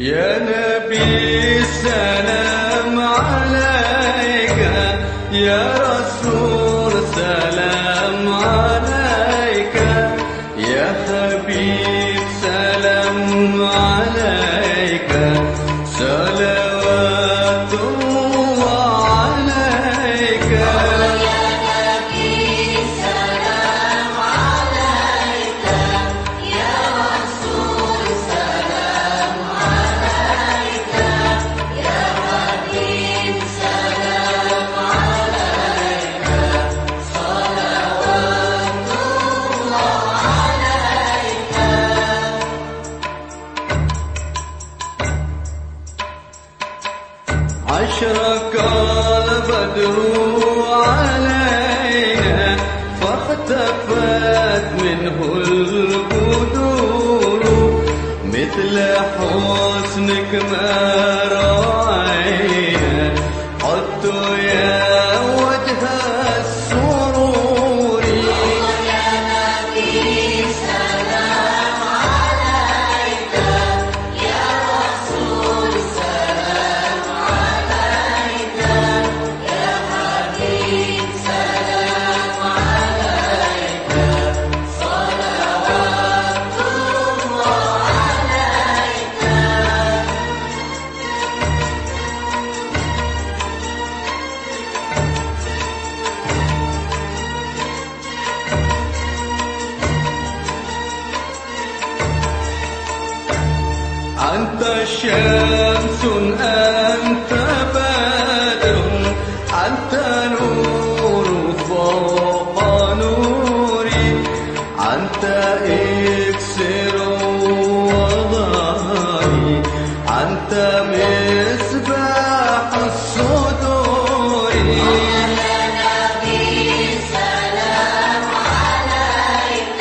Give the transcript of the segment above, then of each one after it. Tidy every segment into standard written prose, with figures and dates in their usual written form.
يا نبي سلام عليك، يا رسول سلام عليك، يا حبيب سلام عليك، صلوات الله عليك. يا نبي سلام عليك، يا رسول سلام عليك، يا حبيب سلام عليك، صلوات الله عليك. أشرق البدر علينا فاختفت منه البدور، مثل حسنك ما رأينا قط يا وجه السرور. يا نبي سلام عليك، يا رسول سلام عليك، يا حبيب سلام عليك، صلوات الله عليك. أنت شمس أنت بدر، أنت نور فوق نوري، أنت إكسر وضعي، أنت مصباح الصدور. يا نبي سلام عليك،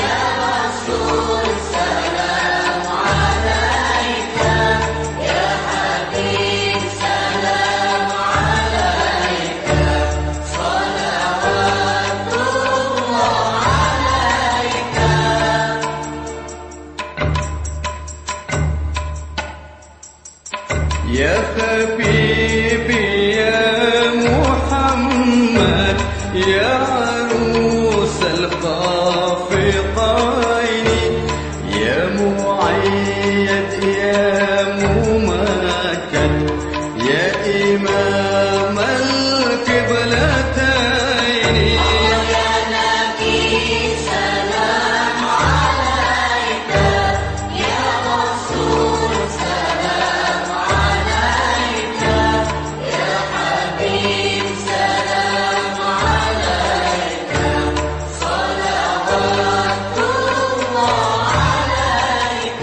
يا رسول سلام عليك، يا حبيب سلام عليك، صلوات الله عليك. يا حبيبي يا محمد، يا عروس الخافقين، يا مؤيد يا ممكن، يا إمام القبلتين. يا نبي سلام عليك، يا رسول سلام عليك، يا حبيب سلام عليك، صلوات الله عليك.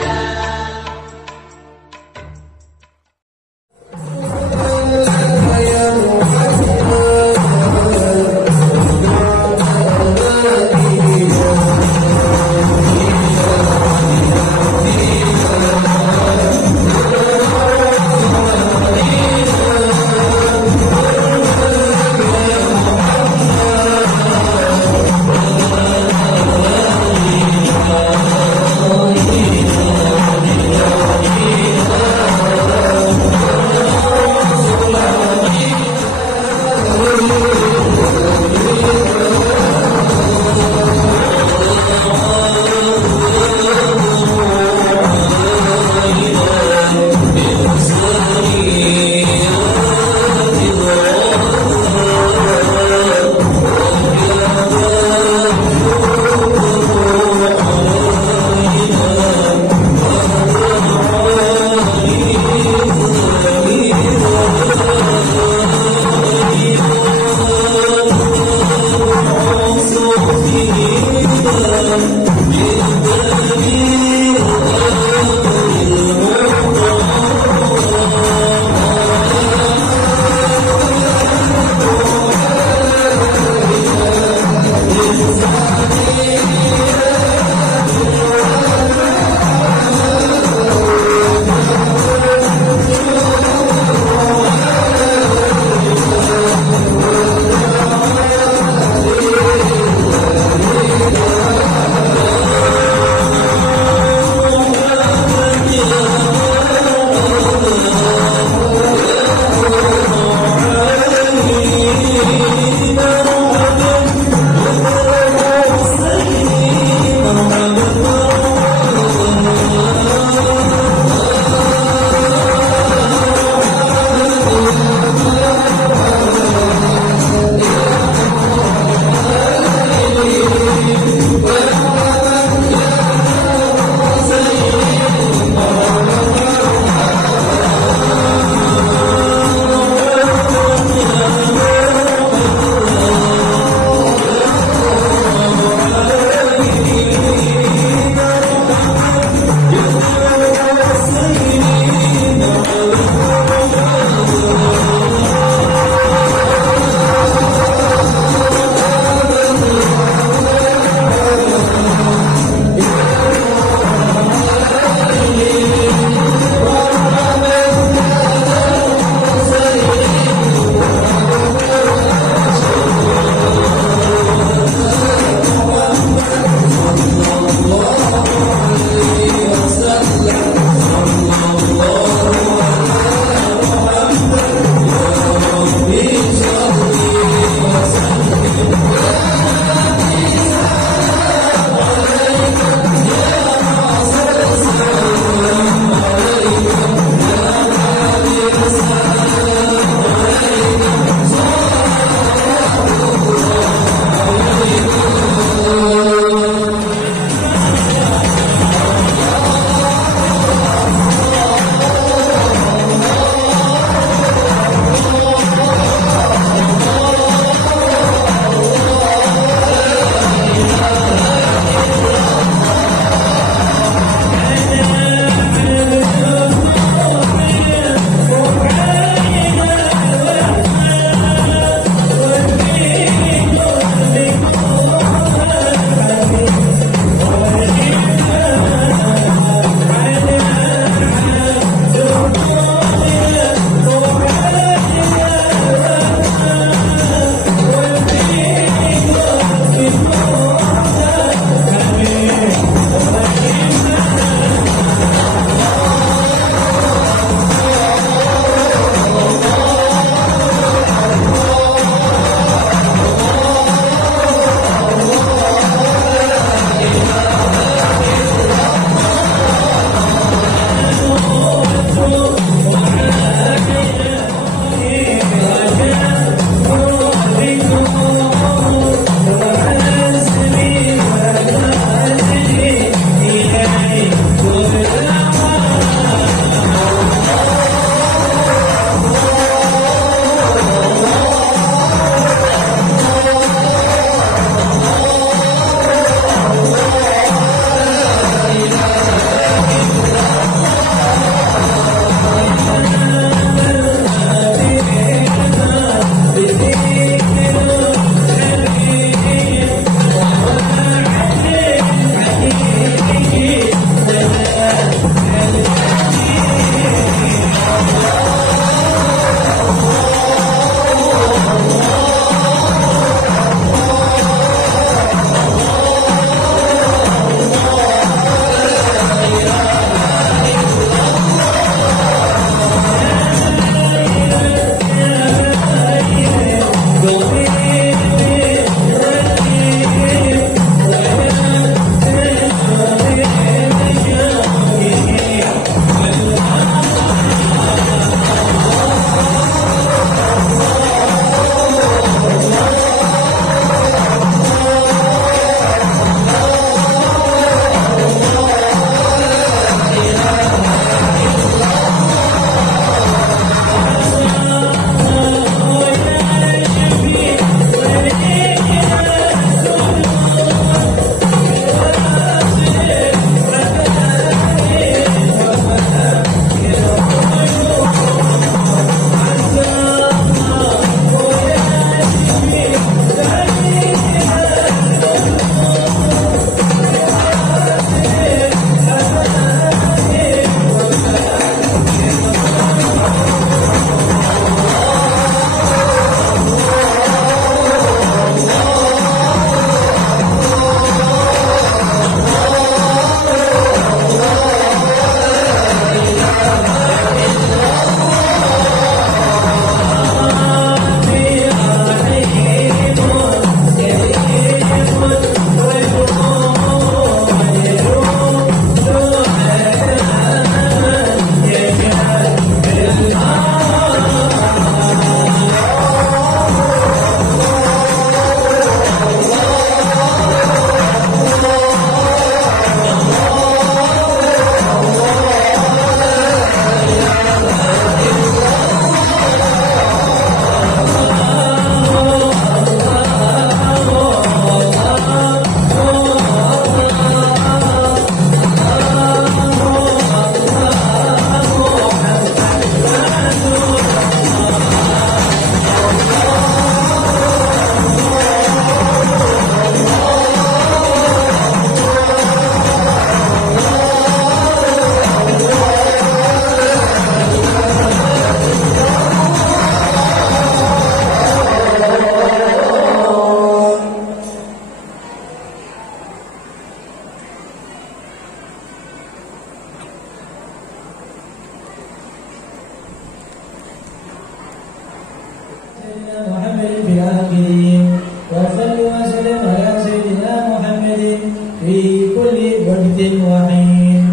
في كل وقت وحين.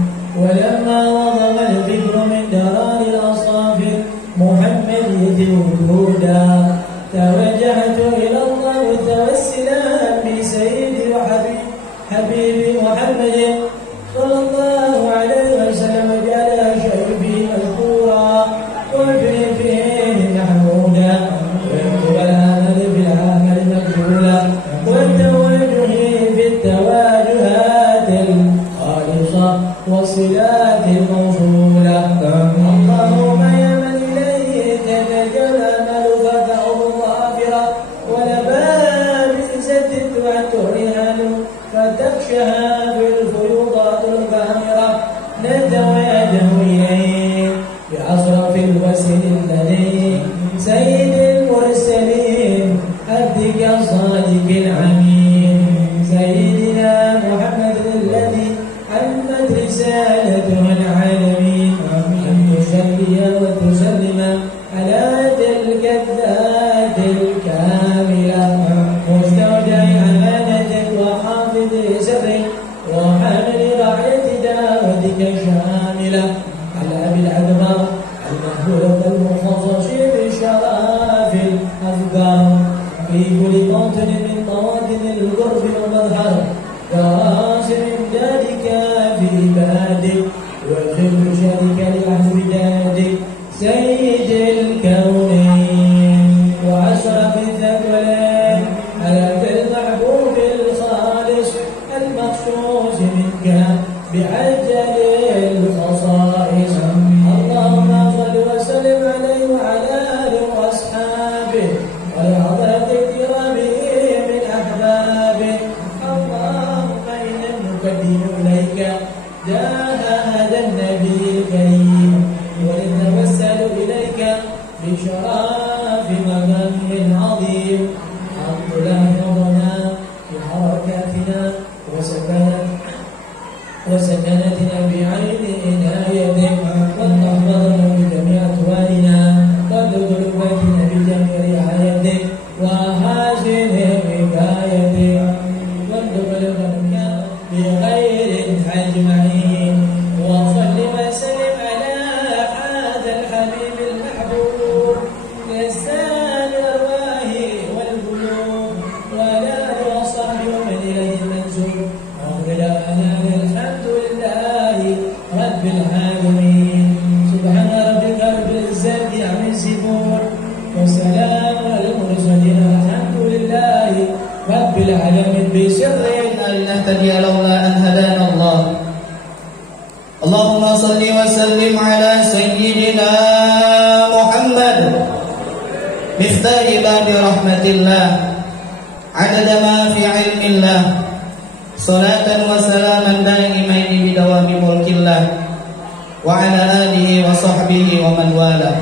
ولما وضع الفكر من درار الأصافر محمد ذي الهدى توجهت إلى الله متوسلا بسيدي حبيبي محمد صلى الله عليه وسلم جعل شرفي مذكورا وفي فيه محمودا ويكتب العمل في العمل مقبولا والتوجه في التواجهات الخالصة والصلات الموصولة. اللهم يا من إليه تتجلى ملفة الظافرة ولباب سدد وتعلن فتخشها في الفيوضات الغامرة نتوجه إليه بأشرف الوسيل الذي سيد المرسلين عبدك الصادق العمين سيدنا محمد الذي عمت رسالته العالمين أن تصلي وتسلم على تلك الذات الكاملة مستودع أمانتك وحافظ سرك وحامل راية دعوتك الشاملة على أبي الأدبار المهدورة المخصص بشرف الأفكار في كل موطن من مواطن القرب والمظهر كاسم ذلك في عبادك وخير شريك لأهل ذاتك سيد الكونين وأشرف الثقلين على المحبوب الخالص المخصوص منك بعجل الخصائص. اللهم صل وسلم عليه وعلى آله وأصحابه ولحضرة كرامه من أحبابه. اللهم إنا نقدم إليك جاه هذا النبي الكريم ونتوسل إليك بشرف مقامه العظيم. الحمد لله نظرنا في حركاتنا وسكنتنا بعين عنايتك وتحفظنا بجميع أحوالنا وتدركنا بجميع رعايتك وحسن حكايتك وتبلغنا بخير أجمعين. وصل وسلم على هذا الحبيب المحبوب لسان الأرواح والقلوب وعلى آله وصحبه ومن إليه المنسوب. الحمد لله رب العالمين. سبحان ربك رب العزة عما يصفون وسلام على المرسلين الحمد لله رب العالمين. بسر أن نهتدي لولا أن هدانا الله. اللهم صل وسلم على سيدنا محمد مفتاح باب رحمة الله عدد ما في علم الله صلاة وسلاما دائمين بدوام ملك الله وعلى آله وصحبه ومن والاه.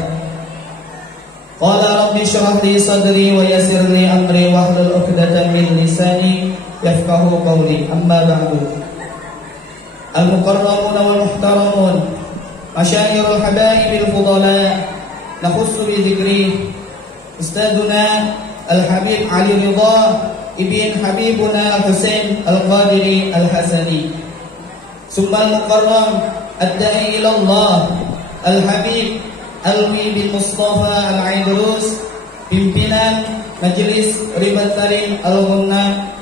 قال رب اشرح لي صدري ويسر لي أمري واحلل عقدة من لساني يفقهوا قولي. أما بعد. المكرمون والمحترمون مشاهير الحبايب الفضلاء نخص بذكره أستاذنا الحبيب علي رضا ابن حبيبنا الحسين القادري الحسني، ثم المكرم الداعي إلى الله الحبيب Alwi bin Mustafa Al-Aidrus, pimpinan Majelis Ribat Tarim Al-Ghunnam,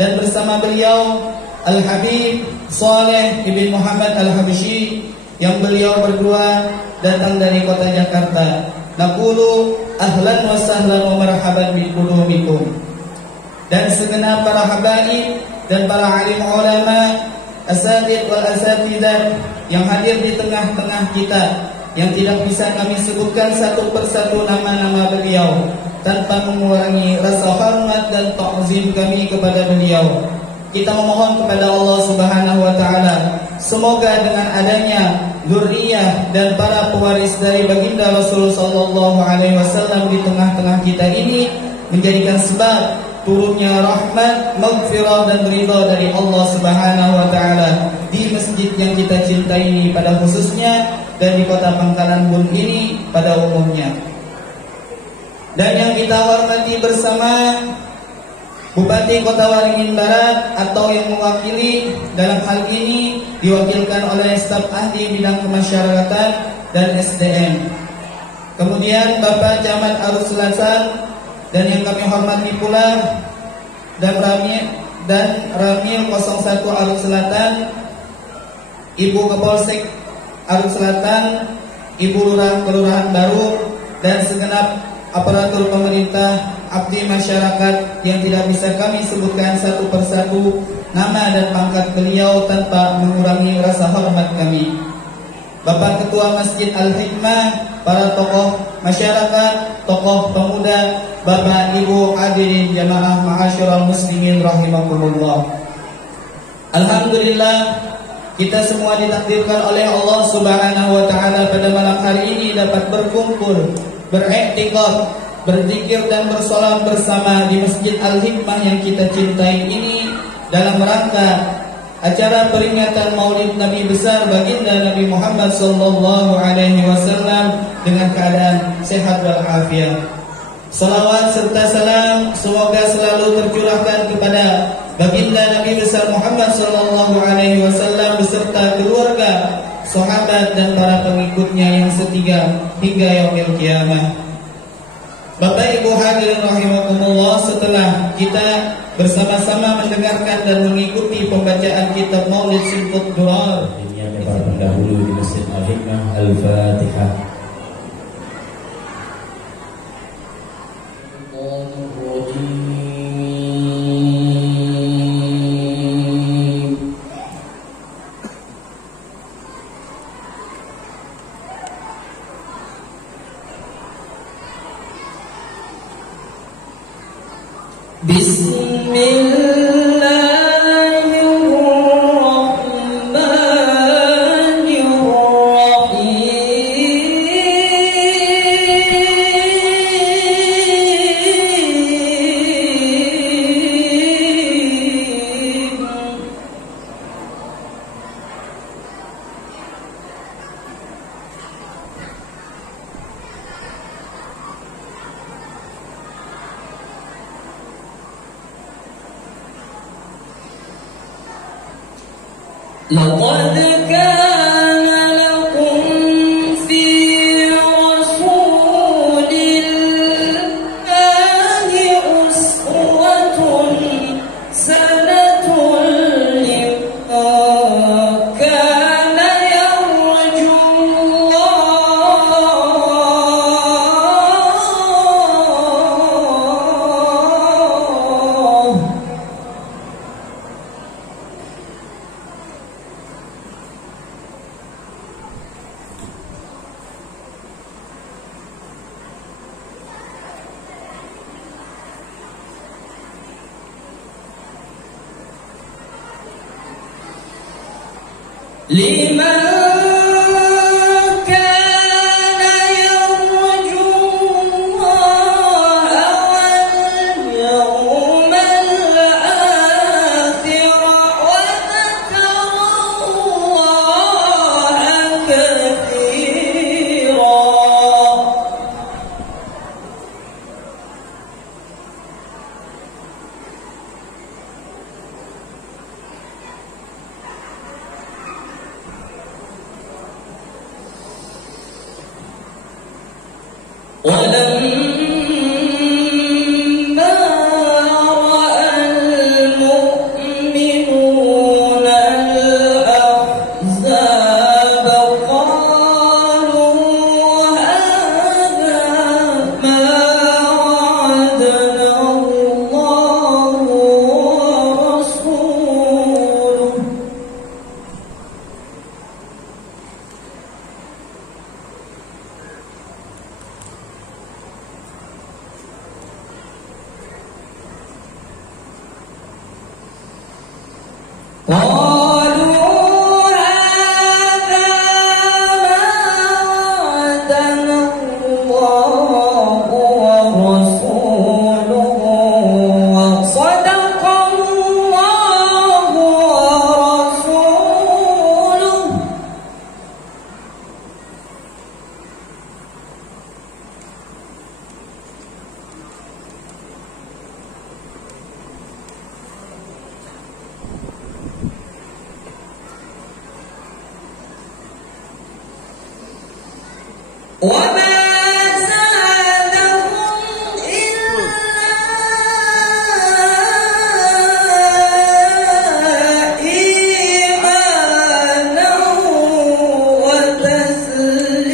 dan bersama beliau Al-Habib Saleh ibn Muhammad Al-Habsyi yang beliau berdua datang dari kota Jakarta. Naqulu ahlan wa sahlan wa marhaban bi qudumikum. Dan segenap para habaib dan para alim ulama, asatidz wal asatidzah yang hadir di tengah-tengah kita, yang tidak bisa kami sebutkan satu persatu nama-nama beliau tanpa mengurangi rasa hormat dan ta'zim kami kepada beliau. Kita memohon kepada Allah Subhanahu wa taala, semoga dengan adanya dzurriyyah dan para pewaris dari baginda Rasul sallallahu alaihi wasallam di tengah-tengah kita ini menjadikan sebab turunnya rahmat, maghfirah dan ridha dari Allah Subhanahu wa taala di masjid yang kita cintai ini pada khususnya, dan di kota Pangkalan Bun ini pada umumnya. Dan yang kita hormati bersama Bupati Kota Waringin Barat atau yang mewakili dalam hal ini diwakilkan oleh staf ahli bidang kemasyarakatan dan SDM. Kemudian Bapak Camat Arus Selatan dan yang kami hormati pula dan Ramil 01 Arus Selatan, Ibu Kapolsek Arus Selatan, Ibu Lurah Kelurahan Baru, dan segenap aparatur pemerintah, abdi masyarakat yang tidak bisa kami sebutkan satu persatu nama dan pangkat beliau tanpa mengurangi rasa hormat kami. Bapak Ketua Masjid Al-Hikmah, para tokoh masyarakat, tokoh pemuda, Bapak Ibu hadirin jamaah ma'asyiral muslimin rahimakumullah. Alhamdulillah, kita semua ditakdirkan oleh Allah Subhanahu wa taala pada malam hari ini dapat berkumpul, beriktikaf, berzikir dan bersolat bersama di Masjid Al-Hikmah yang kita cintai ini dalam rangka acara peringatan Maulid Nabi besar baginda Nabi Muhammad sallallahu alaihi wasallam dengan keadaan sehat walafiat. Salawat serta salam semoga selalu tercurahkan kepada baginda Nabi besar Muhammad sallallahu alaihi wasallam beserta keluarga, sahabat dan para pengikutnya yang setia hingga yaumil qiyamah. Bapak Ibu hadirin rahimakumullah, setelah kita bersama-sama mendengarkan dan mengikuti pembacaan kitab Maulid Simkut Durar, ini ada para pendahulu di Masjid Al-Hikmah. Al-Fatihah. لقد كان لكم في رسول الله أسوة حسنة لمن كان يرجو الله. لمن كان يرجو الله واليوم الآخر وذكر الله كثيرا. ولما رأى المؤمنون الأحزاب قالوا هذا ما وعدنا الله ورسوله. وما زادهم إلا إيمانا وتسليما.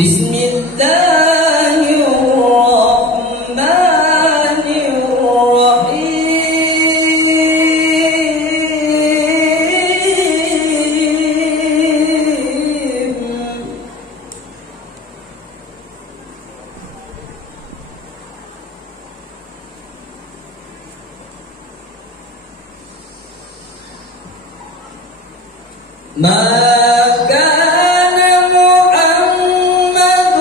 بسم الله الرحمن الرحيم. ما كان محمد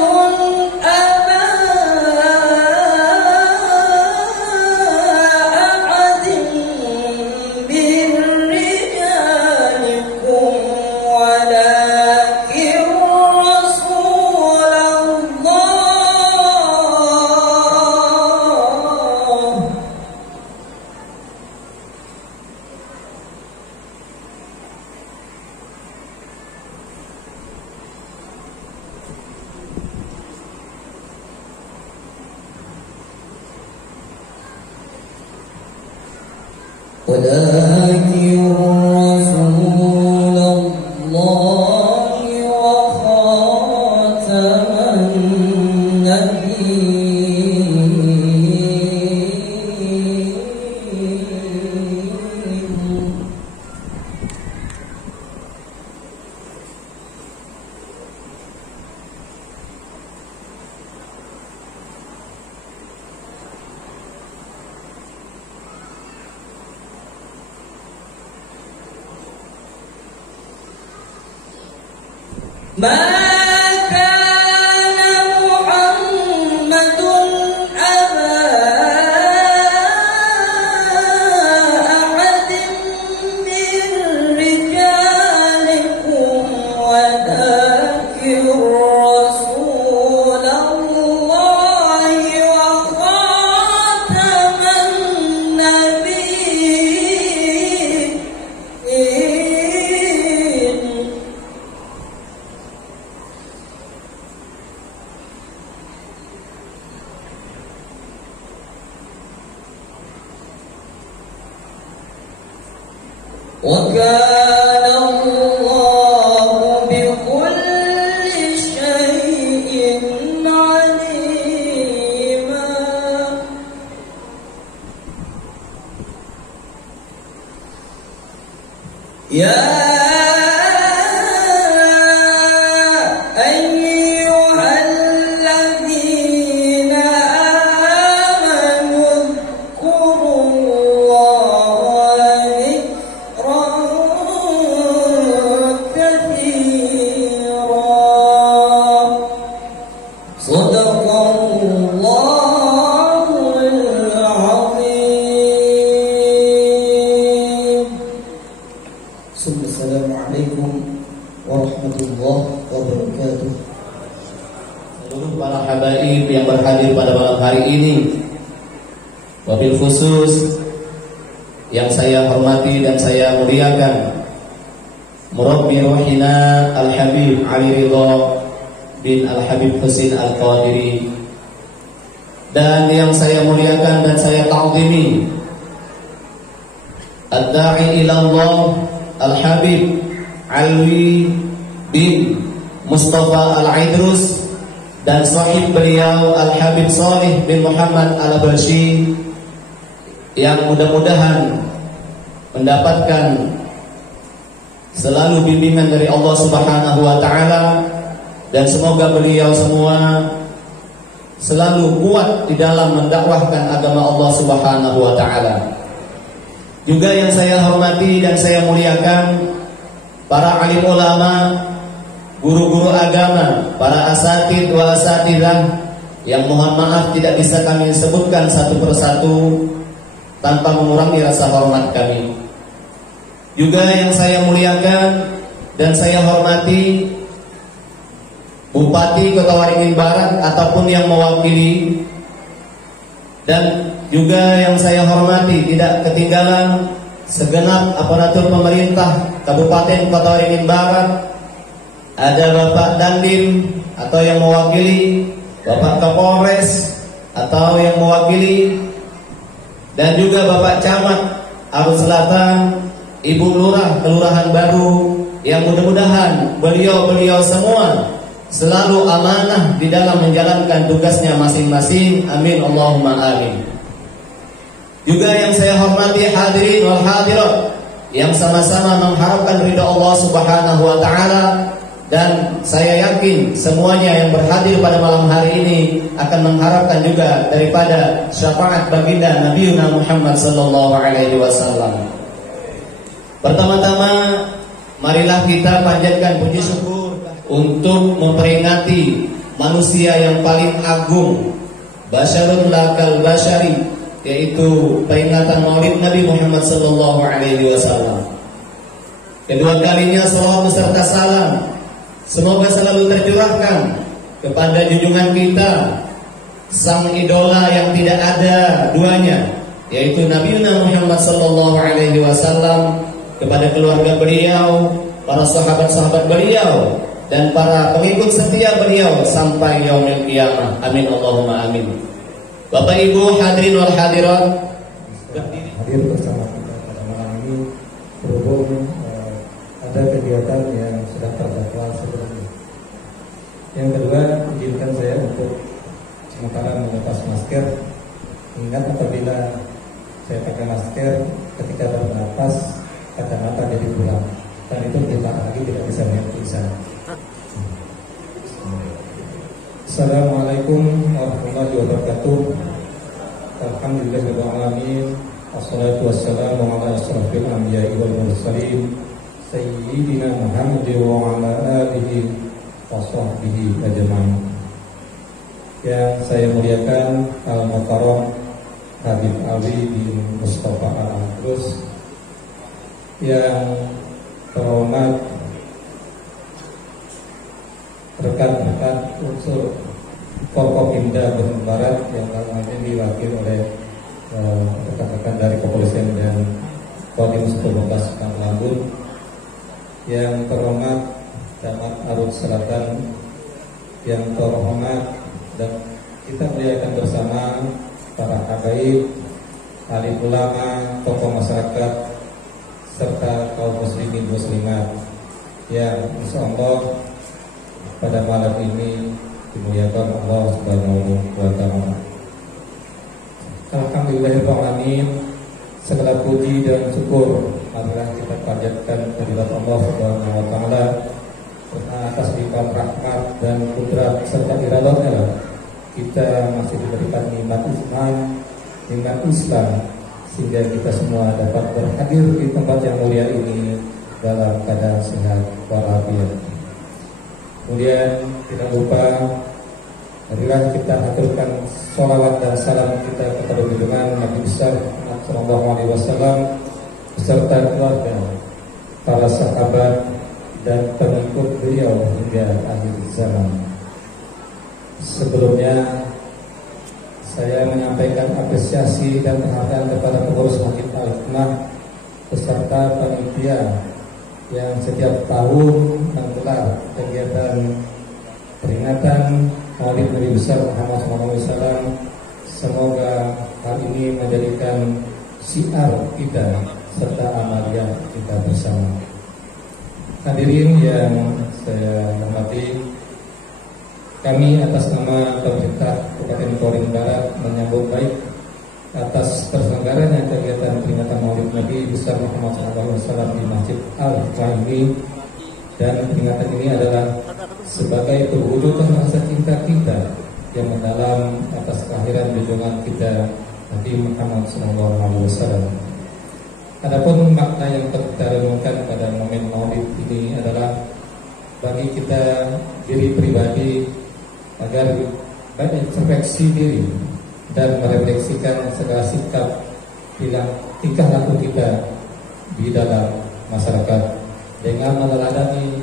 أبا أحد من رجالكم ولكن رسول الله. ولكن رسول الله وخاتم النبيين. ما كان محمد أبا أحد من رجالكم ولكن رسول الله وخاتم النبيين. وكان الله بكل شيء عليما. يا أيها الذين آمنوا اذكروا الله ذكرا كثيرا. صدق الله العظيم. Assalamualaikum warahmatullahi wabarakatuh. Seluruh para habaib yang berhadir pada malam hari ini, wabil khusus yang saya hormati dan saya muliakan, Murabbi Ruhina Al-Habib Ali Ridha bin Al-Habib Husin Al-Qadiri, dan yang saya muliakan dan saya ta'zimi, Ad-Da'i ilallah Al-Habib Alwi bin Mustafa Al-Idrus, dan sahib beliau Al-Habib Salih bin Muhammad Al-Barshi, yang mudah-mudahan mendapatkan selalu bimbingan dari Allah Subhanahu wa taala, dan semoga beliau semua selalu kuat di dalam mendakwahkan agama Allah Subhanahu wa taala. Juga yang saya hormati dan saya muliakan para alim ulama, guru-guru agama, para asatid wa asatidah yang mohon maaf tidak bisa kami sebutkan satu persatu tanpa mengurangi rasa hormat kami. Juga yang saya muliakan dan saya hormati Bupati Kota Waringin Barat ataupun yang mewakili, dan juga yang saya hormati tidak ketinggalan segenap aparatur pemerintah Kabupaten Kota Waringin Barat. Ada Bapak Dandim atau yang mewakili, Bapak Kapolres atau yang mewakili, dan juga Bapak Camat Arus Selatan, Ibu Lurah Kelurahan Baru, yang mudah-mudahan beliau-beliau semua selalu amanah di dalam menjalankan tugasnya masing-masing. Amin Allahumma amin. Juga yang saya hormati hadirin wal hadirat yang sama-sama mengharapkan ridha Allah Subhanahu wa taala, dan saya yakin semuanya yang berhadir pada malam hari ini akan mengharapkan juga daripada syafaat baginda Nabi Muhammad sallallahu alaihi wasallam. Pertama-tama marilah kita panjatkan puji syukur untuk memperingati manusia yang paling agung, basyarun lakal basyari, yaitu peringatan Maulid Nabi Muhammad sallallahu alaihi wasallam. Kedua kalinya salawat beserta salam semoga selalu tercurahkan kepada junjungan kita, sang idola yang tidak ada duanya, yaitu Nabi Muhammad sallallahu alaihi wasallam, kepada keluarga beliau, para sahabat-sahabat beliau, dan para pengikut setia beliau sampai yaumil qiyamah. Amin Allahumma amin. Bapak Ibu hadirin wal hadirat, hadir bersama kita pada malam ini berhubung ada kegiatan yang sudah terdaftar sebelumnya. Yang kedua, izinkan saya untuk sementara melepas masker. Ingat apabila saya pakai masker ketika bernapas, kacamata jadi buram, dan itu kita lagi tidak bisa melihat tulisan. Assalamualaikum warahmatullahi wabarakatuh. Alhamdulillahirabbil alamin. Wassalatu wassalamu ala asyrafil anbiya'i wal mursalin sayyidina Muhammadin wa ala alihi wa sahbihi ajma'in. Yang saya muliakan Al-Mukarram Habib Ali bin Mustafa Al-Akrus, yang terhormat rekan-rekan unsur Forkopimda Bandung Barat yang dalam ini diwakili oleh rekan-rekan dari kepolisian dan Kodim 11 Lampung, yang terhormat Camat Arus Selatan, yang terhormat dan kita muliakan bersama para habaib, alim ulama, tokoh masyarakat, serta kaum muslimin muslimat yang insyaallah pada malam ini dimuliakan Allah Subhanahu wa taala. Alhamdulillahirabbil alamin. Segala puji dan syukur marilah kita panjatkan kehadirat Allah Subhanahu wa taala atas limpahan rahmat dan kudrat serta iradatnya kita masih diberikan nikmat Islam sehingga kita semua dapat berhadir di tempat yang mulia ini dalam keadaan sehat walafiat. Kemudian tidak lupa marilah kita aturkan sholawat dan salam kita kepada junjungan Nabi besar Muhammad sallallahu alaihi wasallam beserta keluarga, para sahabat dan pengikut beliau hingga akhir zaman. Sebelumnya saya menyampaikan apresiasi dan penghargaan kepada pengurus Masjid Al-Hikmah beserta panitia yang setiap tahun menggelar kegiatan peringatan Maulid Nabi besar Muhammad SAW. Semoga hal ini menjadikan syiar kita serta amalia kita bersama. Hadirin yang saya hormati, kami atas nama pemerintah Kabupaten Waringin Barat menyambut baik atas terselenggaranya kegiatan peringatan Maulid Nabi besar Muhammad SAW di Masjid Al-Hikmah ini, dan peringatan ini adalah sebagai perwujudan rasa cinta kita yang mendalam atas kelahiran junjungan kita Nabi Muhammad SAW. Adapun makna yang kita renungkan pada momen Maulid ini adalah bagi kita diri pribadi agar introspeksi diri dan merefleksikan segala sikap tingkah laku kita di dalam masyarakat dengan meneladani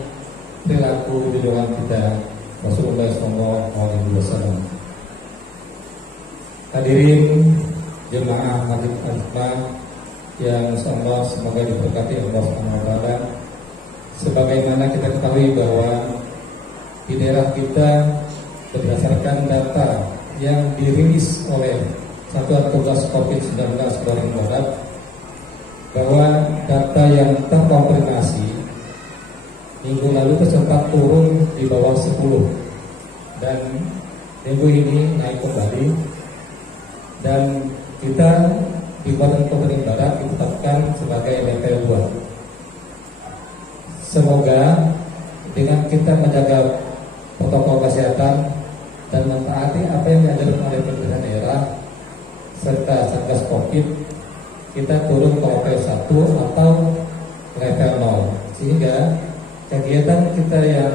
perilaku junjungan kita Rasulullah SAW. Hadirin jemaah Masjid Al-Hikmah yang insyaallah semoga diberkati Allah SWT. Sebagaimana kita ketahui bahwa di daerah kita berdasarkan data yang dirilis oleh Satuan Tugas COVID-19 Bandung Barat, bahwa data yang terkonfirmasi minggu lalu sempat turun di bawah 10 dan minggu ini naik kembali, dan kita di Bandung Barat ditetapkan sebagai level 2. Semoga dengan kita menjaga protokol kesehatan dan mentaati apa yang diajarkan oleh pemerintah daerah serta Satgas Covid, kita turun ke level 1 atau level 0, sehingga kegiatan kita yang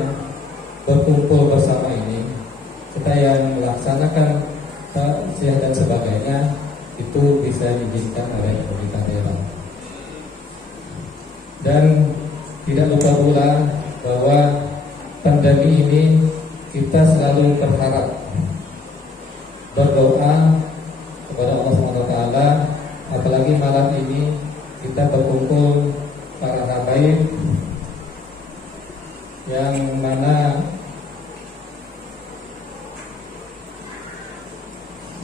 berkumpul bersama ini, kita yang melaksanakan takziah dan sebagainya, itu bisa diizinkan oleh pemerintah daerah. Dan tidak lupa pula bahwa pandemi ini kita selalu berharap, berdoa kepada Allah SWT, apalagi malam ini kita berkumpul para habaib yang mana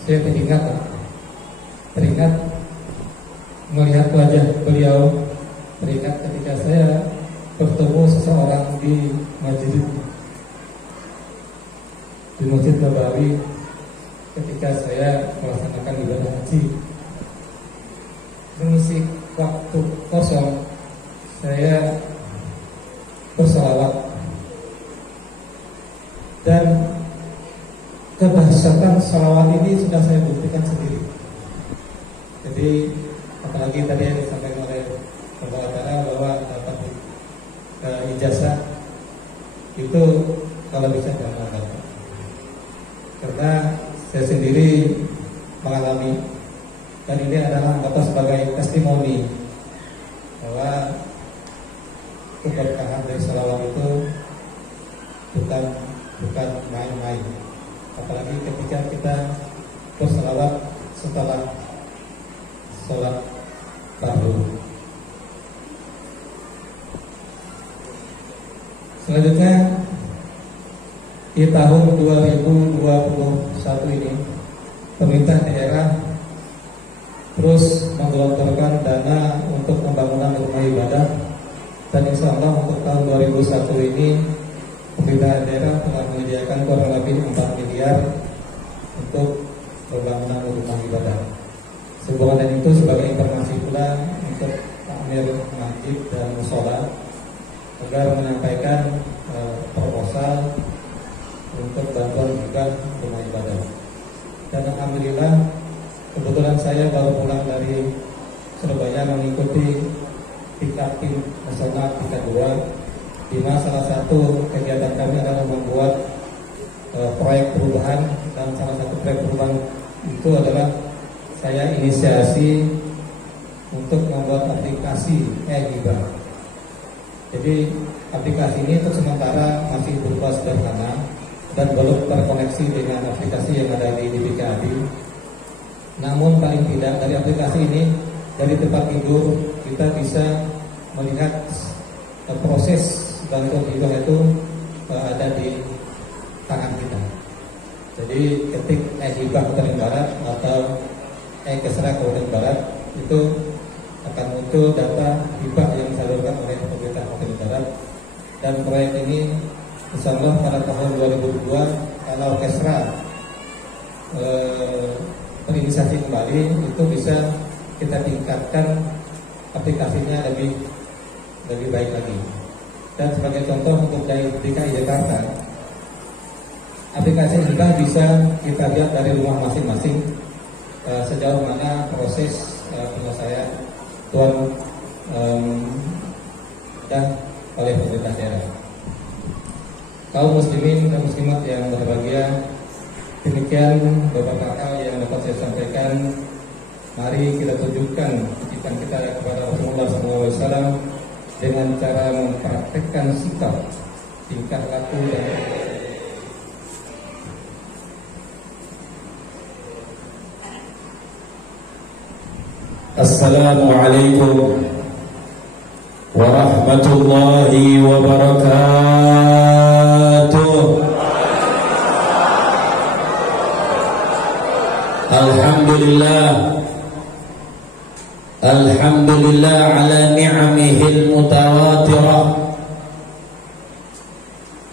saya teringat melihat wajah beliau, teringat ketika saya bertemu seseorang di Masjid Nabawi ketika saya melaksanakan ibadah haji. Mengisi waktu kosong saya bersalawat, dan kedahsyatan salawat ini sudah saya buktikan sendiri. Jadi apalagi tadi yang disampaikan oleh pembawa acara bahwa dapat ijazah itu kalau bisa jangan dapat, karena saya sendiri mengalami, dan ini adalah anggota sebagai testimoni bahwa keberkahan dari salawat itu bukan main-main, apalagi ketika kita bersalawat setelah sholat fardu. Selanjutnya di tahun 2021 ini pemerintah daerah terus menggelontorkan dana untuk pembangunan rumah ibadah, dan insya Allah untuk tahun 2021 ini pemerintah daerah telah menyediakan kurang lebih 4 miliar untuk pembangunan rumah ibadah. Sehubungan dengan itu, sebagai informasi pula untuk takmir masjid dan mushola agar menyampaikan proposal untuk bantuan juga rumah ibadah. Dan alhamdulillah kebetulan saya baru pulang dari Surabaya mengikuti tingkat tim nasional tingkat 2, di mana salah satu kegiatan kami adalah membuat proyek perubahan, dan salah satu proyek perubahan itu adalah saya inisiasi untuk membuat aplikasi e-hibah. Jadi aplikasi ini untuk sementara masih berupa sederhana dan belum terkoneksi dengan aplikasi yang ada di DPKAD. Namun paling tidak dari aplikasi ini, dari tempat tidur kita bisa melihat proses bantuan hibah itu ada di tangan kita. Jadi ketik e-hibah Kabupaten Barat atau e-Kesra Kabupaten Barat, itu akan muncul data hibah yang disalurkan oleh pemerintah Kabupaten Barat. Dan proyek ini insyaallah pada tahun 2002 kalau Kesra berinisiasi kembali, itu bisa kita tingkatkan aplikasinya lebih baik lagi. Dan sebagai contoh untuk DKI Jakarta, aplikasi hibah bisa kita lihat dari rumah masing-masing sejauh mana proses penyelesaian dan oleh pemerintah daerah. Kaum muslimin dan muslimat yang berbahagia, demikian beberapa hal yang dapat saya sampaikan. Mari kita tunjukkan kecintaan kita kepada Rasulullah SAW dengan cara mempraktekkan sikap, tingkah laku dan Assalamualaikum warahmatullahi wabarakatuh. Alhamdulillah ala ni'amihil mutawatirah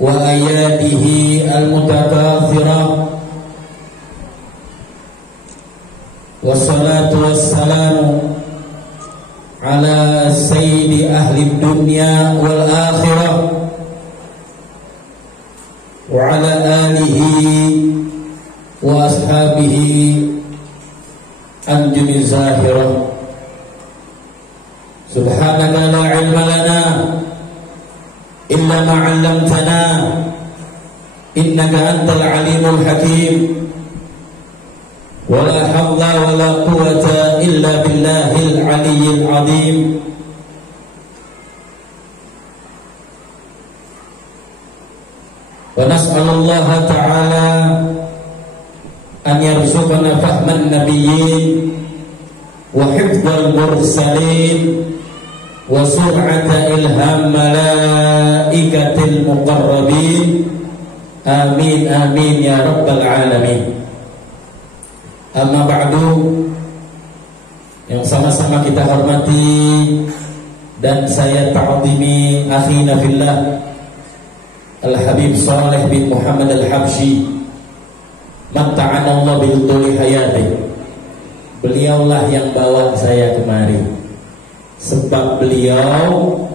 wa ayatihi al-mutakathirah. Wassalatu wassalamu ala sayyidi ahli dunya wal akhirah wa ala alihi wa ashabihi anjumi zahirah. Subhanaka la ilma lana illa ma 'allamtana innaka antal alimul hakim. Wala hawla wala quwwata illa billahil aliyyil azim. Wa nas'alullaha ta'ala an yarzuqana fahman nabiyyin wa hifdzal mursalin wa sur'ata ilham malaikatil muqarrabin. Amin amin ya rabbal alamin. Amma ba'du, yang sama-sama kita hormati dan saya ta'zimi akhina fillah Al-Habib Saleh bin Muhammad Al-Habsyi, matta'ana Allah bil tuli hayati. Beliaulah yang bawa saya kemari. Sebab beliau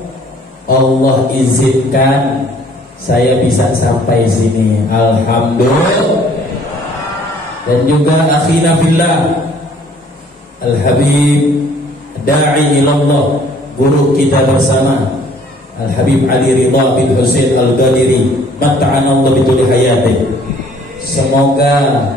Allah izinkan saya bisa sampai sini. Alhamdulillah. Dan juga akhina fillah Al-Habib Da'i ilallah, guru kita bersama Al-Habib Ali Ridha bin Husain Al-Ghadiri, matta'ana Allah bituli hayati. Semoga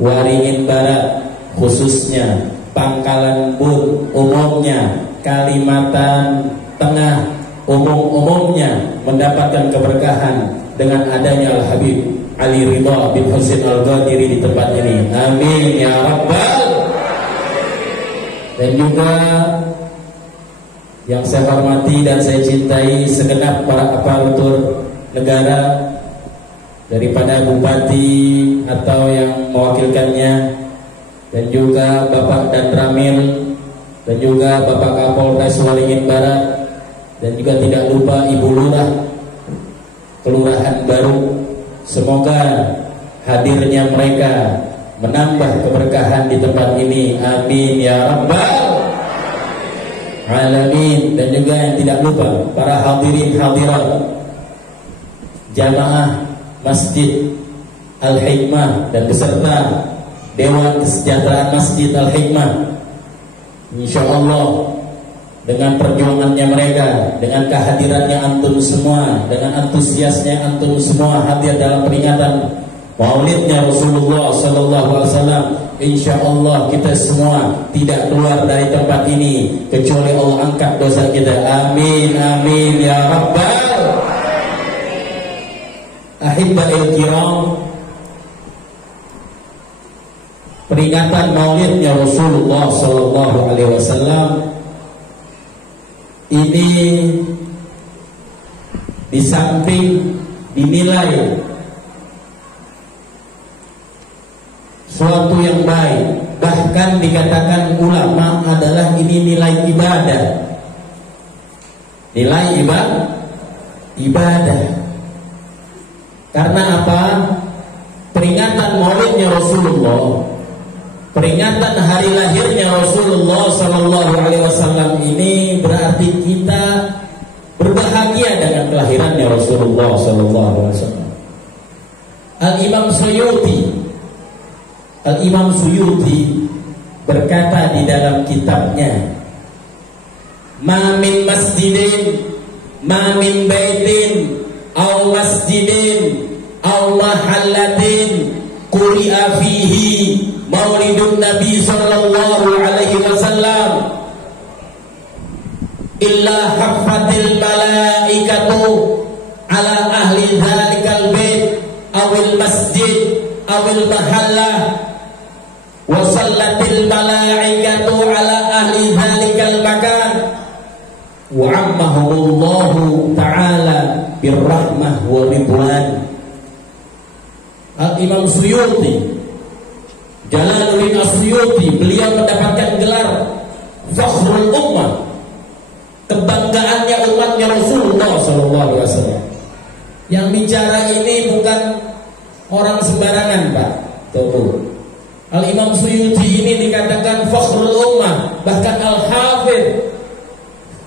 Waringin Barat, khususnya Pangkalan Bun umumnya, Kalimantan Tengah umumnya mendapatkan keberkahan dengan adanya Al-Habib Ali Ridha bin Husain Al-Ghadiri di tempat ini. Amin ya rabbal. Dan juga yang saya hormati dan saya cintai segenap para aparatur negara, daripada bupati atau yang mewakilkannya, dan juga Bapak Dan Ramil, dan juga Bapak Kapolres Waringin Barat, dan juga tidak lupa Ibu Lurah Kelurahan Baru. Semoga hadirnya mereka menambah keberkahan di tempat ini. Amin ya rabbal alamin. Dan juga yang tidak lupa para hadirin hadirat jamaah Masjid Al-Hikmah dan beserta Dewan Kesejahteraan Masjid Al-Hikmah. InsyaAllah dengan perjuangannya mereka, dengan kehadirannya antum semua, dengan antusiasnya antum semua hadir dalam peringatan Maulidnya Rasulullah Sallallahu Alaihi Wasallam, InsyaAllah kita semua tidak keluar dari tempat ini kecuali Allah angkat dosa kita. Amin amin ya rabbal. Ahibba'il kiram, peringatan Maulidnya Rasulullah Sallallahu Alaihi Wasallam ini di samping dinilai suatu yang baik, bahkan dikatakan ulama adalah ini nilai ibadah. Nilai ibadah. Karena apa? Peringatan Maulidnya Rasulullah, peringatan hari lahirnya Rasulullah Sallallahu Alaihi Wasallam ini berarti kita berbahagia dengan kelahirannya Rasulullah Sallallahu Alaihi Wasallam. Al-Imam Suyuti berkata di dalam kitabnya, "Ma min masjidin, ma min baitin, aw masjidin, aw mahallatin, quri'a fihi Maulidun Nabi Sallallahu Alaihi Wasallam illa haffatil malaikatu ala ahli dzalikal bait awil masjid awil mahallah wa sallatil malaikatu ala ahli dzalikal makan wa ammahumullahu ta'ala birrahmah wa ridwan. Al-Imam Suyuti, Jalaluddin As-Suyuti, beliau mendapatkan gelar Fakhrul Ummah, kebanggaannya umatnya Rasulullah SAW. Yang bicara ini bukan orang sembarangan, Pak. Tuh. Al-Imam Suyuti ini dikatakan Fakhrul Ummah, bahkan Al-Hafidh.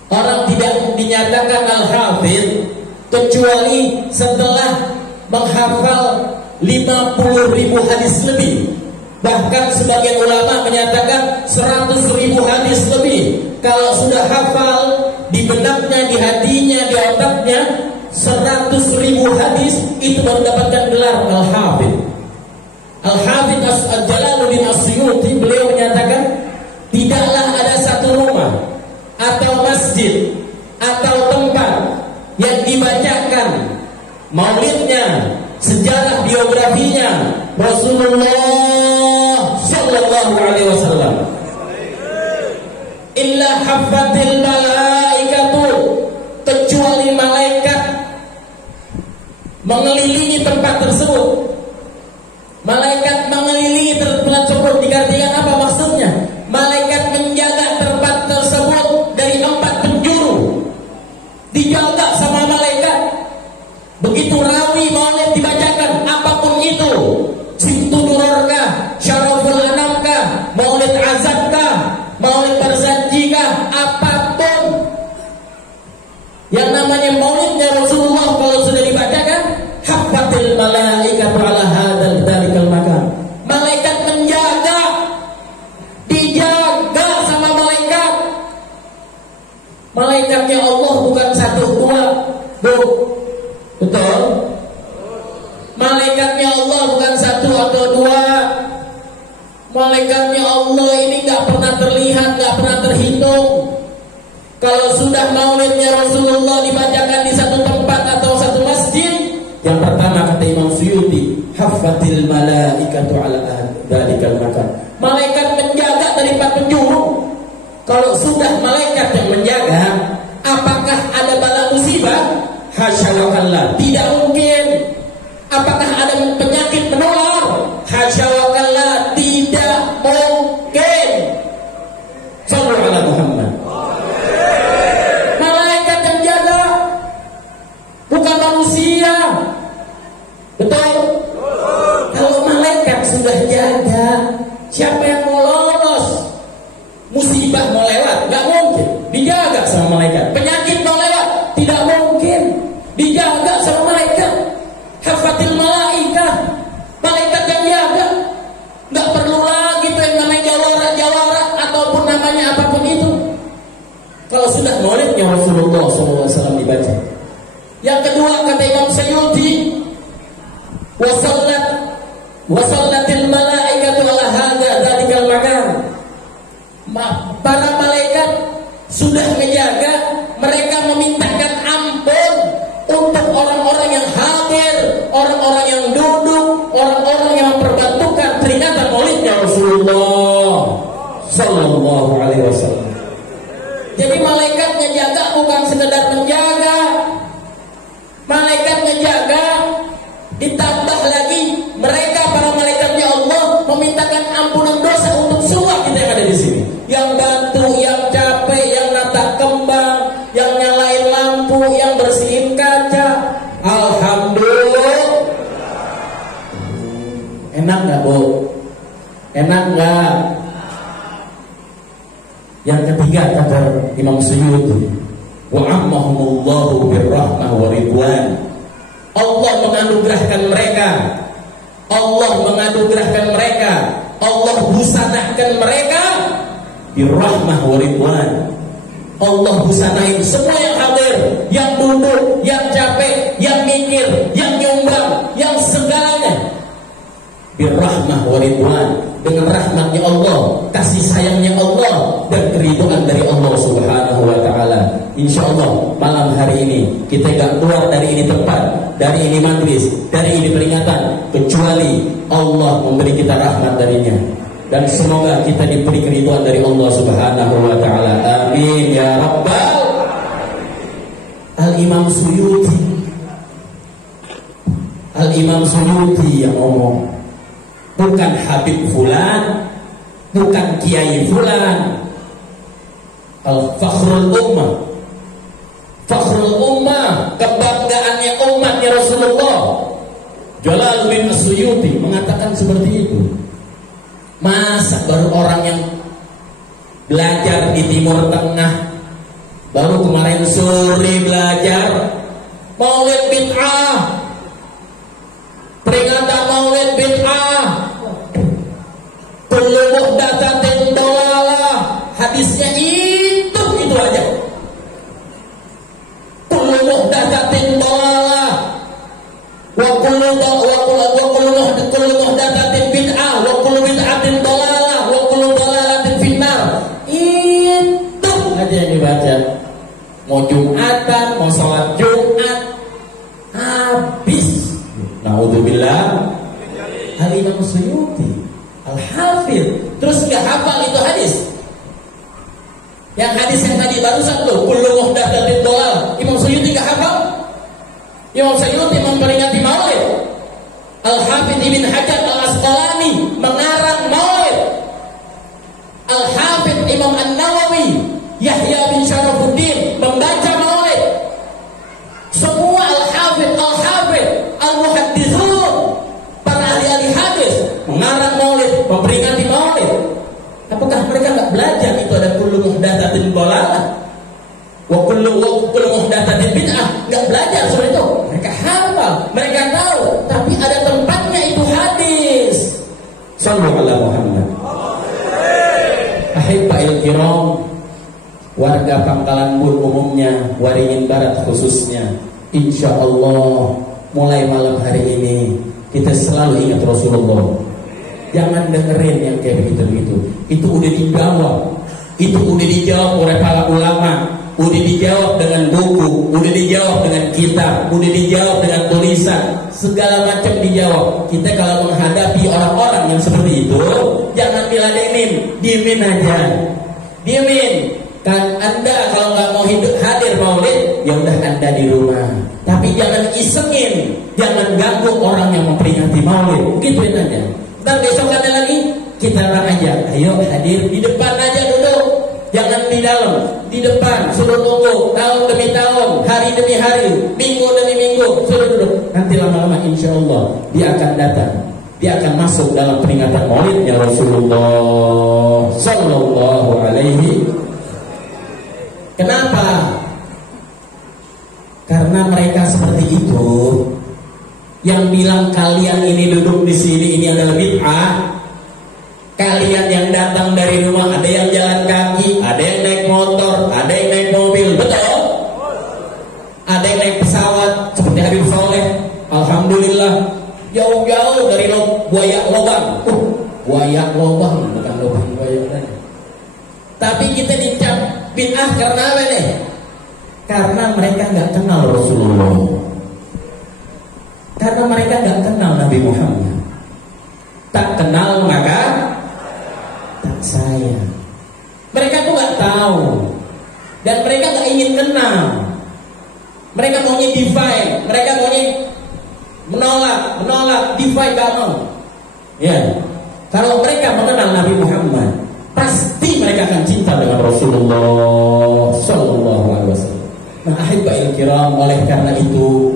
Orang tidak dinyatakan Al-Hafidh kecuali setelah menghafal 50.000 hadis lebih. Bahkan sebagian ulama menyatakan 100.000 hadis lebih. Kalau sudah hafal di benaknya, di hatinya, di otaknya 100.000 hadis, itu baru mendapatkan gelar Al-Hafidh. Al-Hafidh Jalaluddin As-Suyuti, beliau menyatakan tidaklah ada satu rumah atau masjid atau tempat yang dibacakan maulidnya, sejarah biografinya Rasulullah sallallahu alaihi wasallam illa haffatil malaikatu, kecuali malaikat mengelilingi tempat tersebut. Malaikat mengelilingi tempat tersebut diartikan apa maksudnya? Malaikat menjaga tempat tersebut dari 4 penjuru. Dijaga sama malaikat. Begitu rawi maulid dibacakan, apapun itu, Simtu Durorkah, Syaraful Anamkah, Maulid Azabkah, Maulid Barzanjikah, apapun yang namanya maulidnya Rasulullah, kalau sudah dibacakan, haffatil malaikatu ala hadzal dzalikal makan. Malaikat menjaga, dijaga sama malaikat. Malaikatnya Allah bukan 1, 2, Bu. Betul? Malaikatnya Allah bukan 1 atau 2. Malaikatnya Allah ini gak pernah terlihat, gak pernah terhitung. Kalau sudah maulidnya Rasulullah dibacakan di satu tempat atau satu masjid, yang pertama kata Imam Suyuti, haffatil malaikatu ala dzalikal makan. Malaikat menjaga dari 4 penjuru. Kalau sudah malaikat yang menjaga, apakah ada bala musibah? Hasya wa kalla, tidak mungkin. Apakah ada penyakit menular? Hasya wa kalla, tidak mungkin. Sallallahu ala Muhammad. Malaikat yang jaga, bukan manusia. Betul? Kalau malaikat sudah jaga, siapa yang mau lolos? Musibah mau lewat? Gak mungkin. Dijaga sama malaikat. Penyakit mau lewat? Tidak mungkin. Dijaga sama malaikat. Hafatil malaikah, malaikat yang jaga. Gak perlu lagi tuh yang namanya jawara ataupun namanya apapun itu. Kalau sudah maulidnya Rasulullah SAW dibaca. Yang kedua kata Imam Suyuti, wasallatil malaikatu ala hadza dzalikal makan. Para malaikat sudah menjaga, mereka memintakan ampun untuk orang-orang yang hadir, orang-orang yang duduk, orang-orang yang memperbantukan peringatan maulidnya Rasulullah sallallahu alaihi wasallam. Jadi malaikat menjaga bukan sekedar menjaga. Malaikat menjaga, ditambah lagi mereka para malaikatnya Allah memintakan ampunan dosa untuk semua kita yang ada di sini. Yang bantu, yang capek, yang nata kembang, yang nyalain lampu, yang bersihin kaca. Alhamdulillah. Enak nggak, Bu? Enak nggak? Yang ketiga kata Imam Suyuti, wa ammahumullahu birrahmah wa ridwan. Allah menganugerahkan mereka. Allah menganugerahkan mereka. Allah busanahkan mereka birrahmah wa ridwan. Allah busanain semua yang hadir, yang duduk, yang capek, yang mikir, yang nyumbang, yang segalanya. Birrahmah wa ridwan, dengan rahmatnya Allah, kasih sayangnya Allah, dan keridhaan dari Allah Subhanahu wa ta'ala. insya Allah malam hari ini kita gak keluar dari ini tempat, dari ini majlis, dari ini peringatan, kecuali Allah memberi kita rahmat darinya. Dan semoga kita diberi keridhaan dari Allah Subhanahu wa ta'ala. Amin ya Rabbal. Al-Imam Suyuti yang ngomong, bukan Habib fulan, bukan Kiai fulan, Al-Fakhrul Ummah, Fakhrul Ummah, kebanggaannya umatnya Rasulullah. Jalaluddin As-Suyuti mengatakan seperti itu. Masa baru orang yang belajar di Timur Tengah, baru kemarin sore belajar Maulid bid'ah, peringatan Maulid bid'ah, kullu muhdatsatin dhalalah, hadisnya itu aja. Kullu muhdatsatin dhalalah wa kullu muhdatsatin bid'ah wa kullu bid'atin dhalalah wa kullu dhalalatin finnar. Itu aja yang dibaca. Mau Jumatan, mau sholat Jumat, habis. Naudzubillah. Al-Imam Suyuti, Al-Hafidh, terus nggak hafal itu hadis. Yang hadis yang tadi barusan tuh, kullu muhdatsatin dhalalah, Imam Suyuti nggak hafal. Imam Suyuti memperingati Maulid. Al-Hafidh Ibn Hajar Al-Asqalani mengarang Maulid. Al-Hafidh Imam An-Nawawi, Yahya bin Syarafuddin membaca Maulid. Semua Al-Hafidh, Al-Muhaddithun, para ahli-ahli hadis mengarang Maulid, memperingati Maulid. Apakah mereka nggak belajar itu ada kullu muhdatsatin dhalalah wa kullu muhdatsatin bid'ah? Nggak belajar soal itu. Mereka hafal, mereka tahu, tapi ada tempatnya itu hadis. Sallallahu alaihi Muhammad. Ahibba'il kiram, warga Pangkalan Bun umumnya, Waringin Barat khususnya, insya Allah mulai malam hari ini kita selalu ingat Rasulullah. Jangan dengerin yang kayak begitu-begitu. Itu udah dijawab oleh para ulama, udah dijawab dengan buku, udah dijawab dengan kitab, udah dijawab dengan tulisan, segala macam dijawab. Kita kalau menghadapi orang-orang yang seperti itu, jangan diladenin, diemin aja, diemin. Kan Anda kalau nggak mau hadir Maulid, ya udah Anda di rumah. Tapi jangan isengin, jangan ganggu orang yang memperingati Maulid. Gituin aja. Ntar besok ada lagi, kita orang aja, ayo hadir di depan aja duduk, jangan di dalam, di depan, suruh tunggu tahun demi tahun, hari demi hari, minggu demi minggu, suruh duduk. Nanti lama-lama insya Allah dia akan datang, dia akan masuk dalam peringatan Maulidnya Rasulullah Sallallahu Alaihi. Kenapa? Karena mereka seperti itu. Yang bilang kalian ini duduk di sini ini adalah bid'ah. Kalian yang datang dari rumah, ada yang jalan kaki, ada yang naik motor, ada yang naik mobil, betul? Ada yang naik pesawat seperti Habib Soleh. Alhamdulillah, jauh-jauh dari Buaya Lobang. Buaya Lobang, bukan lubang buaya. Tapi kita dicap bid'ah karena apa nih? Karena mereka nggak kenal Rasulullah. Karena mereka nggak kenal Nabi Muhammad. Tak kenal maka tak sayang. Mereka tuh nggak tahu, dan mereka nggak ingin kenal. Mereka maunya divide, mereka maunya menolak, divide nggak mau. Ya, kalau mereka mengenal Nabi Muhammad, pasti mereka akan cinta dengan Rasulullah Sallallahu Alaihi Wasallam. Nah, ahibba'il kiram, oleh karena itu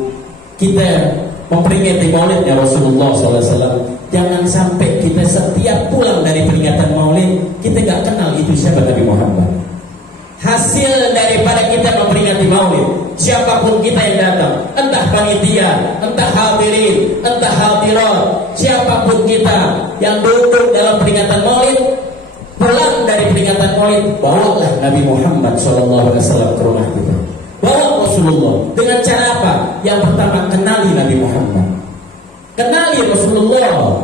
kita memperingati Maulidnya Rasulullah SAW. Jangan sampai kita setiap pulang dari peringatan Maulid kita nggak kenal itu siapa Nabi Muhammad. Hasil daripada kita memperingati Maulid, siapapun kita yang datang, entah panitia, entah hadirin, entah hadirat, siapapun kita yang duduk dalam peringatan Maulid, pulang dari peringatan Maulid, bawalah Nabi Muhammad SAW ke rumah kita. Bawa Rasulullah dengan cara apa? Yang pertama, kenali Nabi Muhammad, kenali Rasulullah,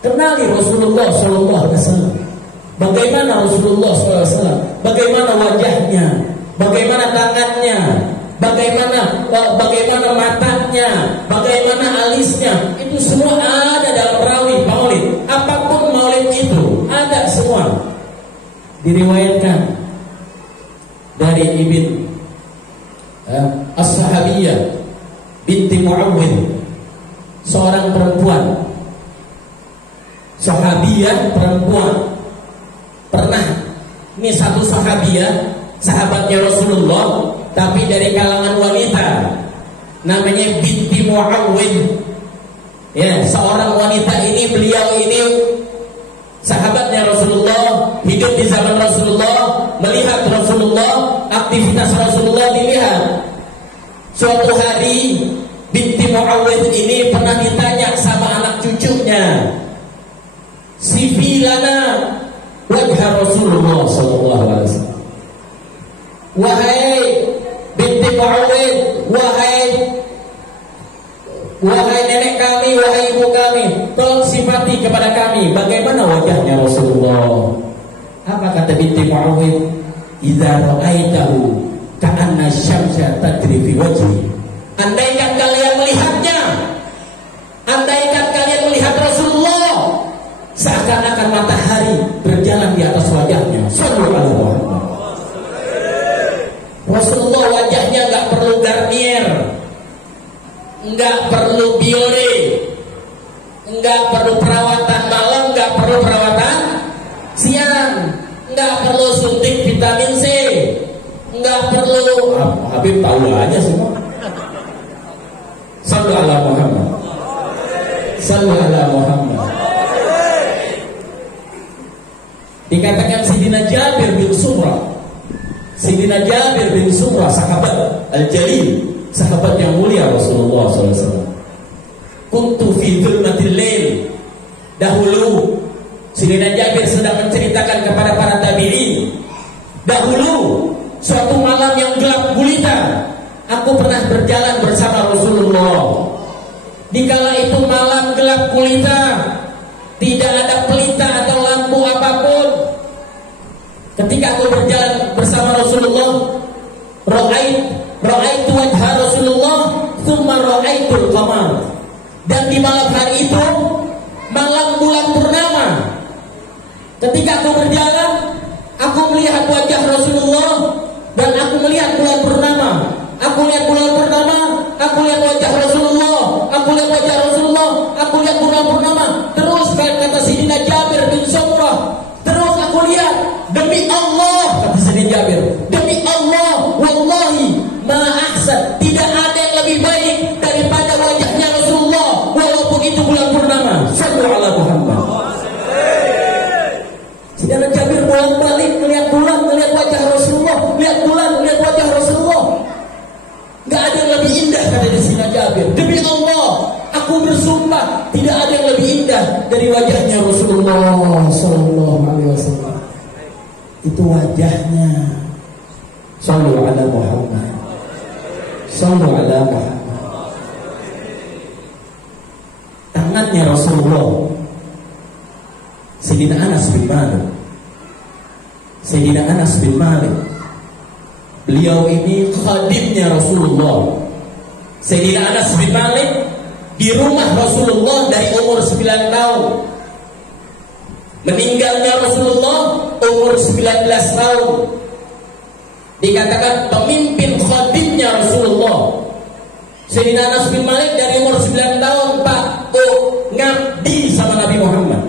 kenali Rasulullah Sallallahu Alaihi Wasallam. Bagaimana Rasulullah SAW, bagaimana wajahnya, bagaimana tangannya, bagaimana matanya, bagaimana alisnya, itu semua ada dalam perawi maulid. Apapun maulid itu ada semua. Diriwayatkan dari Ibn As-Sahabiyah binti Muawwidh, seorang perempuan, sahabiyah perempuan, pernah, ini satu sahabiyah, sahabatnya Rasulullah, tapi dari kalangan wanita, namanya binti Muawwidh. Ya, seorang wanita ini, beliau ini sahabatnya Rasulullah, hidup di zaman Rasulullah, melihat Rasulullah, aktivitas Rasulullah dilihat. Suatu hari binti Muawwidh ini pernah ditanya sama anak cucunya, "Sifi lana wajah Rasulullah sallallahu alaihi wasallam." Wahai binti Muawwidh, wahai nenek kami, wahai ibu kami, tolong sifati kepada kami bagaimana wajahnya Rasulullah. Apa kata binti Muawwidh? "Idza ra'aitahu ka'anna syamsa tajri fi wajhi." Andaikan kalian melihatnya, andaikan kalian melihat Rasulullah, seakan-akan matahari berjalan di atas wajahnya. Sallallahu alaihi wasallam. Rasulullah wajahnya nggak perlu Garnier, nggak perlu Biore, nggak perlu perawatan malam, nggak perlu perawatan siang, nggak perlu suntik vitamin C, nggak perlu. Habib tahu aja semua. Sallu ala Muhammad. Sallu ala Muhammad. Dikatakan Sidina Jabir bin Sumrah, Sidina Jabir bin Sumrah, sahabat Al-Jalil, sahabat yang mulia Rasulullah SAW. Kuntu fi dhulmatil lail. Dahulu Sidina Jabir sedang menceritakan kepada para tabi'in, dahulu suatu malam yang gelap gulita, aku pernah berjalan bersama Rasulullah. Dikala itu malam gelap gulita, tidak ada pelita atau lampu apapun. Ketika aku berjalan bersama Rasulullah, ra'aitu wajha Rasulullah, tsumma ra'aitul qamar. Dan di malam hari itu, malam bulan purnama, ketika aku berjalan, aku melihat wajah Rasulullah dan aku melihat bulan purnama. Aku lihat bulan purnama, aku lihat wajah Rasulullah, aku lihat wajah Rasulullah, aku lihat bulan purnama. Terus kata Sidina Jabir bin Sumrah, terus aku lihat, demi Allah, kata Sidina Jabir, demi Allah, wallahi ma ahsan, tidak ada yang lebih baik daripada wajahnya Rasulullah, walaupun itu bulan purnama. Sallallahu alaihi Muhammad. Sidina Jabir bolak-balik melihat bulan, melihat wajah Rasulullah, lihat bulan, melihat wajah Rasulullah. Gak ada yang lebih indah, kata Sidina Jabir. Demi Allah, aku bersumpah tidak ada yang lebih indah dari wajahnya Rasulullah Sallallahu Alaihi Wasallam. Itu wajahnya. Sallu ala Muhammad. Sallu ala Muhammad. Tangannya Rasulullah. Sayyidina Anas bin Malik. Sayyidina Anas bin Malik, beliau ini khadimnya Rasulullah. Sayyidina Anas bin Malik di rumah Rasulullah dari umur 9 tahun. Meninggalnya Rasulullah umur 19 tahun. Dikatakan pemimpin khadimnya Rasulullah. Sayyidina Anas bin Malik dari umur 9 tahun Pak ngabdi sama Nabi Muhammad.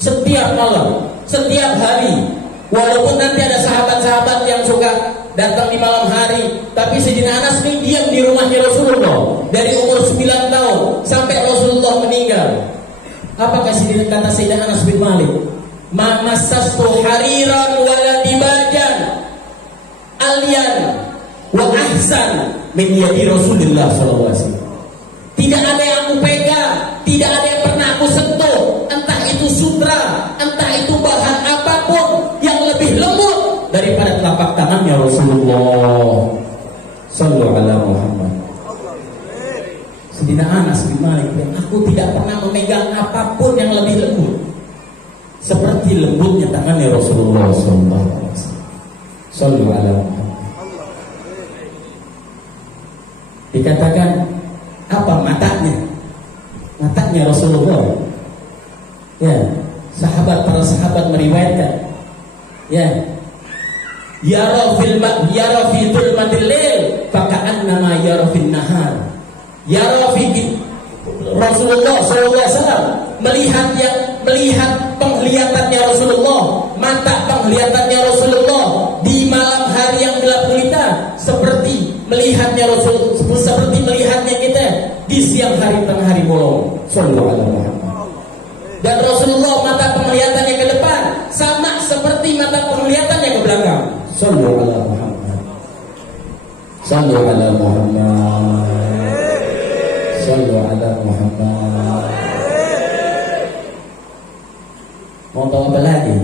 Setiap malam, setiap hari. Walaupun nanti ada sahabat-sahabat yang suka datang di malam hari, tapi Sayyidina Anas ini diam di rumahnya Rasulullah dari umur 9 tahun sampai Rasulullah meninggal. Apa kata Sayyidina Anas bin Malik? Ma massastu hariran wala dibajan alyan wa ahsan min yadi Rasulullah sallallahu alaihi wasallam. Tidak ada yang aku pegang, tidak ada yang pernah aku sentuh, entah itu sutra, entah itu bahan apapun yang lebih lembut daripada telapak tangannya Rasulullah sallallahu alaihi Muhammad. Sayyidina Anas bin Malik, aku tidak pernah memegang apapun yang lebih lembut seperti lembutnya tangannya Rasulullah sallallahu alaihi wasallam. Sallallahu alaihi Muhammad. Dikatakan apa matanya? Matanya Rasulullah. Ya, para sahabat meriwayatkan. Ya. Yara fi dhulmatil lail faka'annama yara fin nahar. Yara fi Rasulullah SAW melihat penglihatannya Rasulullah, mata penglihatannya Rasulullah di malam hari yang gelap gulita seperti melihatnya kita di siang hari tengah hari bolong. Sallallahu alaihi wasallam. Dan Rasulullah mata penglihatannya ke depan sama seperti mata penglihatannya ke belakang. Sallallahu alaihi Muhammad. Sallallahu alaihi Muhammad. Sallallahu alaihi Muhammad. Mau tahu apa lagi?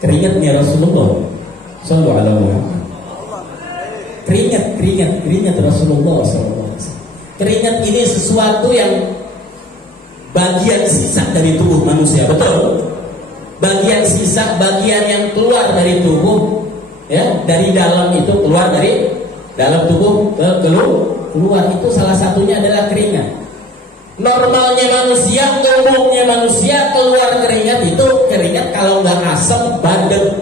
Keringatnya Rasulullah. Sallallahu alaihi Muhammad. Keringat Rasulullah sallallahu alaihi wasallam. Keringat ini sesuatu yang bagian sisa dari tubuh manusia, betul? Bagian sisa, bagian yang keluar dari tubuh, ya, dari dalam itu keluar dari dalam tubuh keluar itu salah satunya adalah keringat. Normalnya manusia, umumnya manusia keluar keringat itu keringat kalau nggak asam bandel,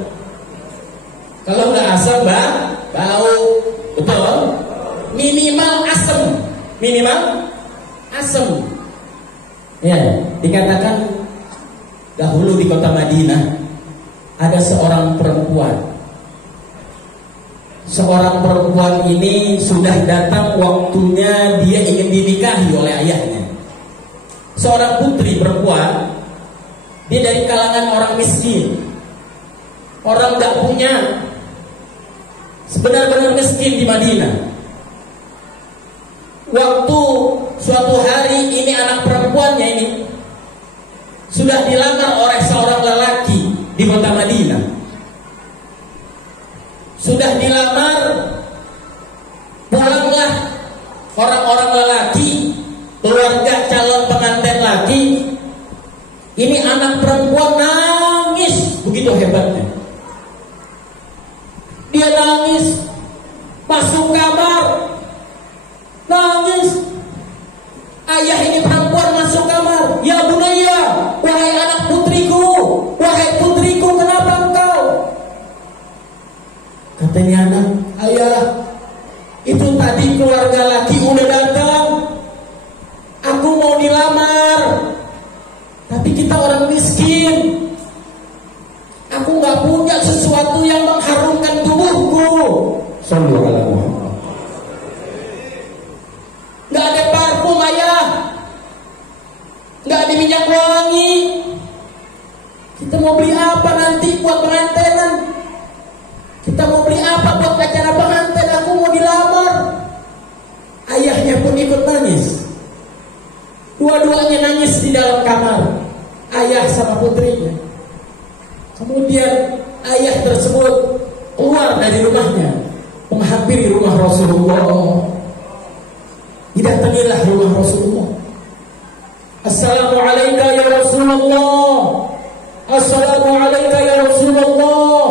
kalau nggak asam bau, betul? Minimal asam. Ya, dikatakan dahulu di kota Madinah ada seorang perempuan. Seorang perempuan ini sudah datang waktunya dia ingin dinikahi oleh ayahnya. Seorang putri perempuan, dia dari kalangan orang miskin, orang gak punya, sebenar-benar miskin di Madinah. Waktu suatu hari ini anak perempuannya ini sudah dilamar oleh seorang lelaki di kota Madinah. Sudah dilamar, pulanglah orang-orang lelaki, keluarga calon pengantin laki. Ini anak perempuan nangis begitu hebatnya. Dia nangis, masuk kamar, nangis. Ayah ini perempuan masuk kamar. Ya bunaya, wahai anak putriku, wahai putriku, kenapa engkau? Katanya anak, ayah, itu tadi keluarga laki udah datang. Aku mau dilamar, tapi kita orang miskin. Aku gak punya sesuatu yang mengharumkan tubuhku. Sallallahu alaihi wasallam. Gak ada parfum ayah, gak ada minyak wangi. Kita mau beli apa nanti buat pengantinan? Kita mau beli apa buat acara pengantin? Aku mau dilamar. Ayahnya pun ikut nangis. Dua-duanya nangis di dalam kamar, ayah sama putrinya. Kemudian ayah tersebut keluar dari rumahnya, menghampiri rumah Rasulullah. Didatangilah rumah Rasulullah. Assalamualaikum ya Rasulullah. Assalamualaikum ya Rasulullah.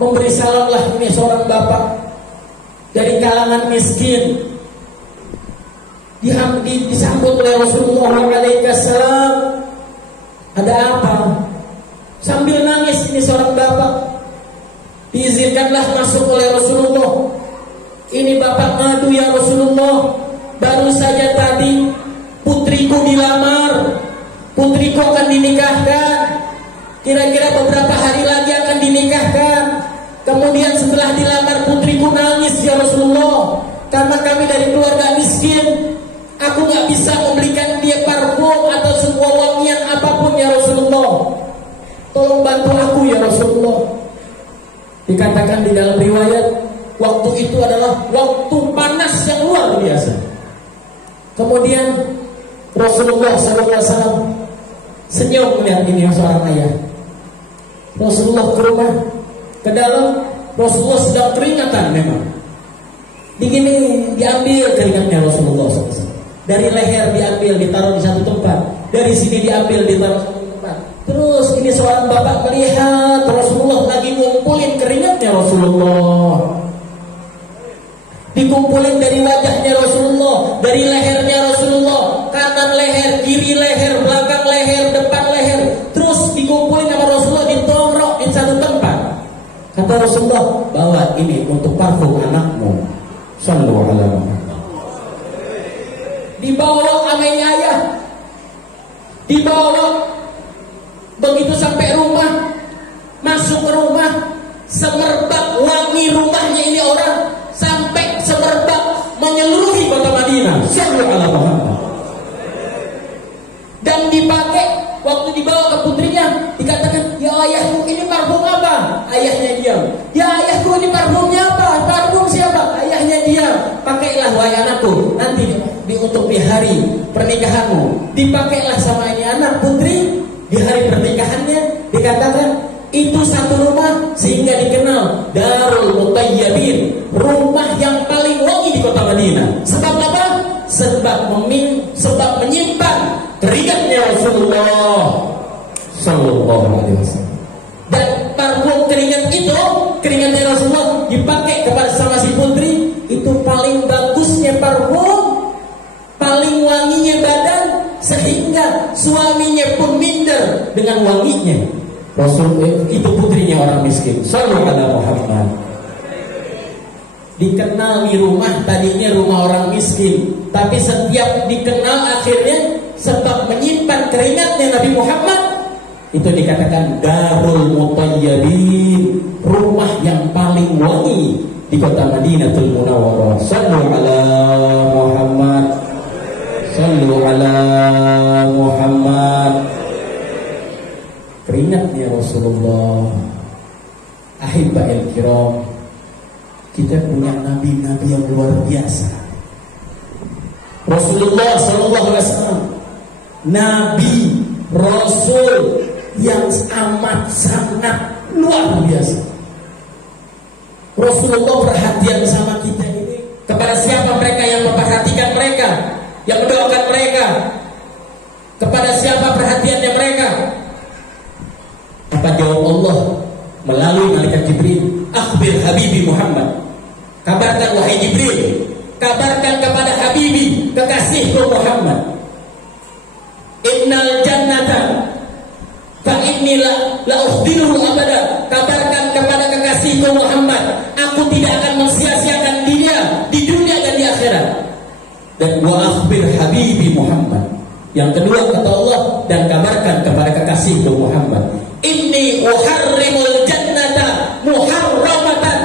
Memberi salamlah ini seorang bapak dari kalangan miskin. Disambut oleh Rasulullah Waalaikumsalam. Ada apa? Sambil nangis ini seorang bapak. Diizinkanlah masuk oleh Rasulullah. Ini bapak ngadu ya Rasulullah, baru saja tadi putriku dilamar, putriku akan dinikahkan. Kira-kira beberapa hari lagi akan dinikahkan. Kemudian setelah dilamar putriku nangis ya Rasulullah, karena kami dari keluarga miskin. Aku gak bisa memberikan dia parfum atau sebuah wangian apapun ya Rasulullah. Tolong bantu aku ya Rasulullah. Dikatakan di dalam riwayat, waktu itu adalah waktu panas yang luar biasa. Kemudian Rasulullah SAW senyum melihat ini seorang ayah. Rasulullah ke rumah, ke dalam, Rasulullah sedang keringatan memang. Begini diambil keringatnya Rasulullah SAW. Dari leher diambil, ditaruh di satu tempat. Dari sini diambil, ditaruh di satu tempat. Terus ini seorang bapak melihat Rasulullah lagi ngumpulin keringatnya Rasulullah. Dikumpulin dari wajahnya Rasulullah. Rasulullah, dari lehernya Rasulullah, kanan leher, kiri leher, belakang leher, depan leher, terus dikumpulin sama Rasulullah, ditongrok di satu tempat. Kata Rasulullah, bawa ini untuk parfum anakmu. Sallallahu alaihi wasallam. Dibawa sama ini ayah, dibawa. Begitu sampai rumah, masuk ke rumah, semerbak wangi rumahnya ini orang, sampai semerbak menyeluruhi kota Madinah. Sallallahu alaihi wasallam. Dan dipakai waktu dibawa ke putrinya, dikatakan, ya ayahku ini parfum apa? Ayahnya diam. Ya ayahku ini parfumnya apa? Parfum siapa? Ayahnya diam. Pakailah wahai anakku, nanti untuk di hari pernikahanmu. Dipakailah sama ini anak putri di hari pernikahannya. Dikatakan itu satu rumah sehingga dikenal Darul Mutayyibin, rumah yang paling wangi di kota Madinah. Sebab apa? Sebab menyimpan keringatnya Rasulullah Sallallahu alaihi wasallam. Dan parfum keringat itu, keringatnya Rasulullah dipakai kepada sama si putri. Itu paling bagusnya parfum, paling wanginya badan, sehingga suaminya pun minder dengan wanginya. Rasul itu putrinya orang miskin. Sallallahu alaihi Muhammad. Dikenal di rumah, tadinya rumah orang miskin, tapi setiap dikenal akhirnya sebab menyimpan keringatnya Nabi Muhammad, itu dikatakan Darul Mutayyibin, rumah yang paling wangi di kota Madinatul Munawwarah. Sallu ala Muhammad, sallu ala Muhammad. Keringatnya Rasulullah. Ahibba'il kiram, kita punya nabi-nabi yang luar biasa. Rasulullah sallallahu alaihi wasallam, nabi rasul yang amat sangat luar biasa. Rasulullah perhatian sama kita ini. Kepada siapa mereka yang memperhatikan mereka, yang mendoakan mereka? Kepada siapa perhatiannya mereka? Apa jawab Allah melalui malaikat Jibril? Akhbir Habibi Muhammad, kabarkan wahai Jibril, kabarkan kepada Habibi, kekasihku Muhammad, innal jannata fa inni la ukhdiruhu abada, kabarkan kepada kekasihku Muhammad, aku tidak akan mensia-siakan dia di dunia dan di akhirat. Dan wa akhbir Habibi Muhammad, yang kedua kata Allah, dan kabarkan kepada kekasihku Muhammad, inni uharrimul jannata muharramatan,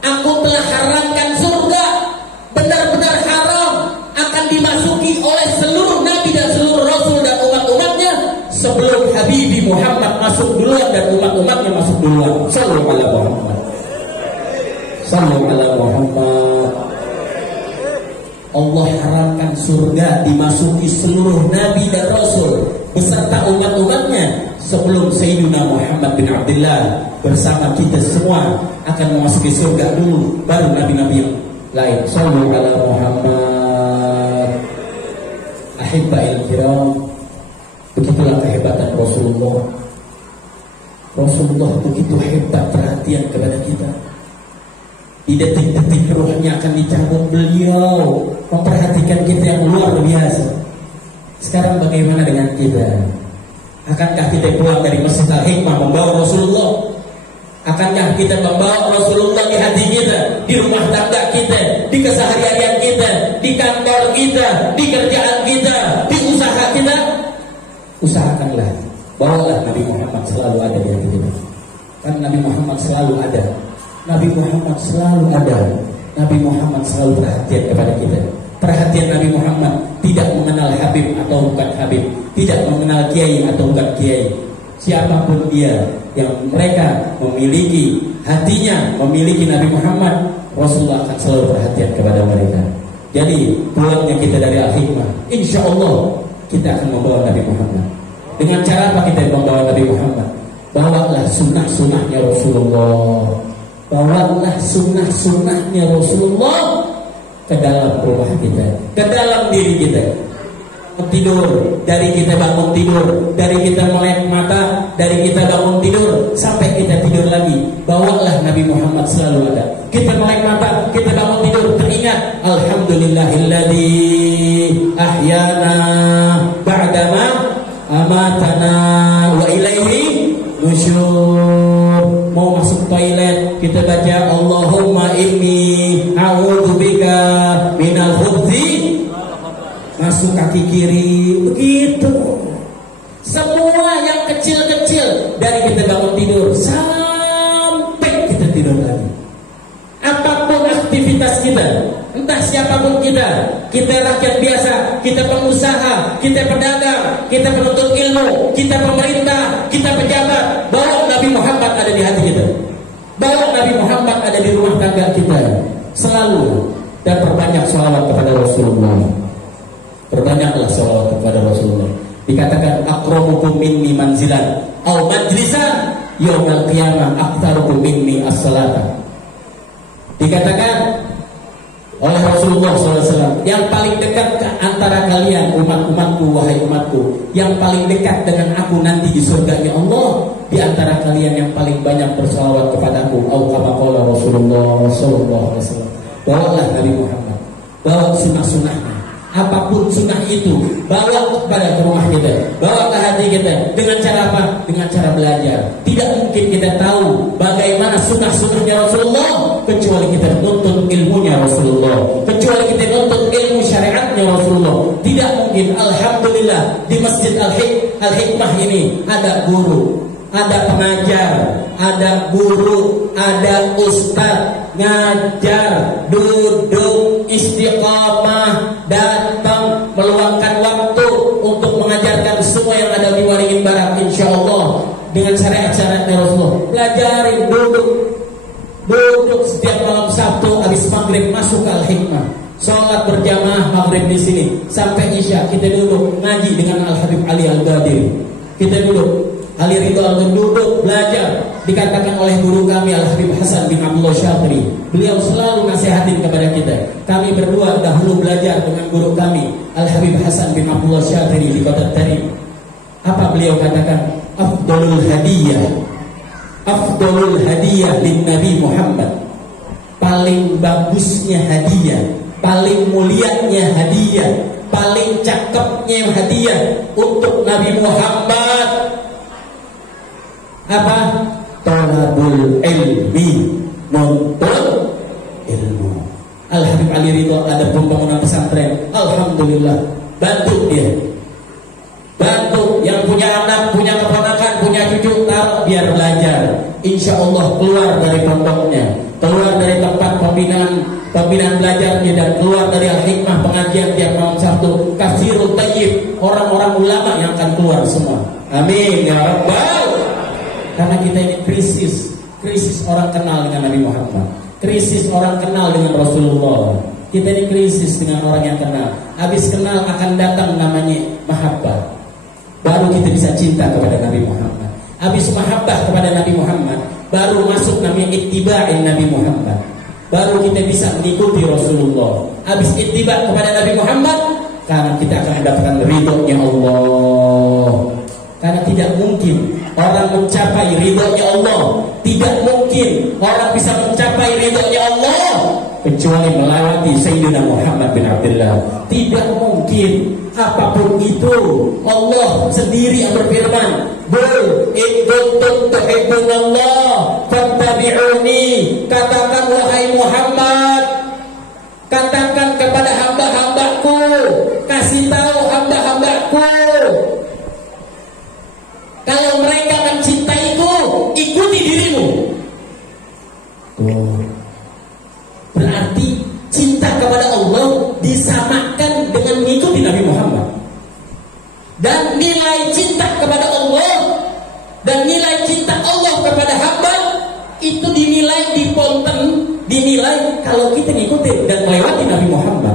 aku telah haramkan surga, benar-benar haram, akan dimasuki oleh seluruh nabi dan seluruh rasul dan umat-umatnya sebelum Habibi Muhammad masuk duluan dan umat-umatnya masuk duluan. Sallallahu alaihi Muhammad, sallallahu alaihi Muhammad. Allah haramkan surga dimasuki seluruh nabi dan rasul beserta umat-umatnya sebelum Sayyidina Muhammad bin Abdullah bersama kita semua akan memasuki surga dulu, baru nabi-nabi yang lain. Sallallahu alaihi Muhammad. Ahibba'il kiram, begitulah kehebatan Rasulullah. Rasulullah begitu hebat perhatian kepada kita. Di detik-detik ruhnya akan dicabut, beliau memperhatikan kita yang luar biasa. Sekarang bagaimana dengan kita? Akankah kita pulang dari Masjid Al-Hikmah membawa Rasulullah? Akankah kita membawa Rasulullah di hati kita, di rumah tangga kita, di keseharian kita, di kantor kita, di kerjaan kita, di usaha kita? Usahakanlah, bawalah Nabi Muhammad selalu ada di hati kita. Kan Nabi Muhammad selalu ada, Nabi Muhammad selalu ada, Nabi Muhammad selalu perhatian kepada kita. Perhatian Nabi Muhammad tidak mengenal Habib atau bukan Habib, tidak mengenal Kiai atau bukan Kiai. Siapapun dia yang mereka memiliki hatinya, memiliki Nabi Muhammad, Rasulullah akan selalu perhatian kepada mereka. Jadi pulangnya kita dari Al-Hikmah, insya Allah kita akan membawa Nabi Muhammad. Dengan cara apa kita membawa Nabi Muhammad? Bawalah sunnah-sunnahnya Rasulullah, bawalah sunnah-sunnahnya Rasulullah ke dalam rumah kita, ke dalam diri kita. Tidur, dari kita bangun tidur, dari kita melek mata, dari kita bangun tidur sampai kita tidur lagi, bawalah Nabi Muhammad selalu ada. Kita melek mata, kita bangun tidur, teringat Alhamdulillah alhamdulillahilladzi ahyana ba'dama amatana wa ilaihi nusyur. Mau masuk toilet kita baca Allahumma inni a'udzubika minal khubthi, masuk kaki kiri begitu. Semua yang kecil-kecil dari kita bangun tidur sampai kita tidur lagi. Apapun aktivitas kita, entah siapapun kita rakyat biasa, kita pengusaha, kita pedagang, kita penuntut ilmu, kita pemerintah, kita pejabat, bawa Nabi Muhammad ada di hati kita, bawa Nabi Muhammad ada di rumah tangga kita selalu, dan perbanyak sholawat kepada Rasulullah. Perbanyaklah sholawat kepada Rasulullah. Dikatakan akramukum minni manzilan au majlisan yaumil qiyamah aktsarukum minni as-salata. Dikatakan oleh Rasulullah SAW, yang paling dekat antara kalian umat-umatku, wahai umatku, yang paling dekat dengan aku nanti di surganya Allah, di antara kalian yang paling banyak bersalawat kepadaku. Au kama qala Rasulullah SAW. Bawalah Nabi Muhammad, bawa sunnah-sunnahnya. Apapun sunnah itu, bawa kepada rumah kita, bawa ke hati kita. Dengan cara apa? Dengan cara belajar. Tidak mungkin kita tahu bagaimana sunnah-sunnahnya Rasulullah kecuali kita nuntut ilmunya Rasulullah, kecuali kita nuntut ilmu syariatnya Rasulullah. Tidak mungkin. Alhamdulillah di Masjid Al-Hikmah ini ada guru, ada pengajar, ada guru, ada ustaz, ngajar, duduk, istiqamah, datang, meluangkan waktu untuk mengajarkan semua yang ada di Waringin Barat, insya Allah dengan syariat-syariatnya Rasulullah. Pelajarin, duduk setiap malam Sabtu habis maghrib masuk ke Al-Hikmah, sholat berjamaah maghrib di sini sampai isya kita duduk ngaji dengan Al-Habib Ali Al-Ghadir. Kita duduk, Ali Ridho duduk belajar. Dikatakan oleh guru kami Al-Habib Hasan bin Abdullah Syafri, beliau selalu nasihatin kepada kita. Kami berdua dahulu belajar dengan guru kami Al-Habib Hasan bin Abdullah Syafri di Kota Tarim. Apa beliau katakan? Afdalul hadiyah lin Nabi Muhammad. Paling bagusnya hadiah, paling mulianya hadiah, paling cakepnya hadiah untuk Nabi Muhammad apa? Talabul ilmi, nuntut ilmu. Al-Habib Ali Ridho ada pembangunan pesantren, alhamdulillah bantu dia, bantu yang punya anak, punya keponakan, punya cucu, taruh biar belajar. Insya Allah keluar dari pondoknya, keluar dari tempat pembinaan belajarnya, dan keluar dari Al-Hikmah pengajian tiap malam Sabtu, kafirul tayyib, orang-orang ulama yang akan keluar semua. Amin ya rabbal. Karena kita ini krisis orang kenal dengan Nabi Muhammad, krisis orang kenal dengan Rasulullah. Kita ini krisis dengan orang yang kenal. Habis kenal akan datang namanya mahabbah. Baru kita bisa cinta kepada Nabi Muhammad. Habis mahabbah kepada Nabi Muhammad, baru masuk namanya ittiba'in Nabi Muhammad. Baru kita bisa mengikuti Rasulullah. Habis ittiba' kepada Nabi Muhammad, karena kita akan mendapatkan ridhonya Allah. Karena tidak mungkin orang mencapai ridhonya Allah, tidak mungkin orang bisa mencapai ridhonya Allah kecuali melewati Sayyidina Muhammad bin Abdullah. Tidak mungkin. Apapun itu, Allah sendiri yang berfirman, "Qul in kuntum tuhibbunallah fattabi'uni." Katakan wahai Muhammad, katakan kepada hamba-hambaku, kasih tahu hamba-hambaku, kalau mereka mencintaiku, ikuti dirimu. Berarti cinta kepada Allah disamakan dengan mengikuti Nabi Muhammad. Dan nilai cinta kepada Allah dan nilai cinta Allah kepada hamba itu dinilai di ponten, dinilai kalau kita ngikutin dan melewati Nabi Muhammad.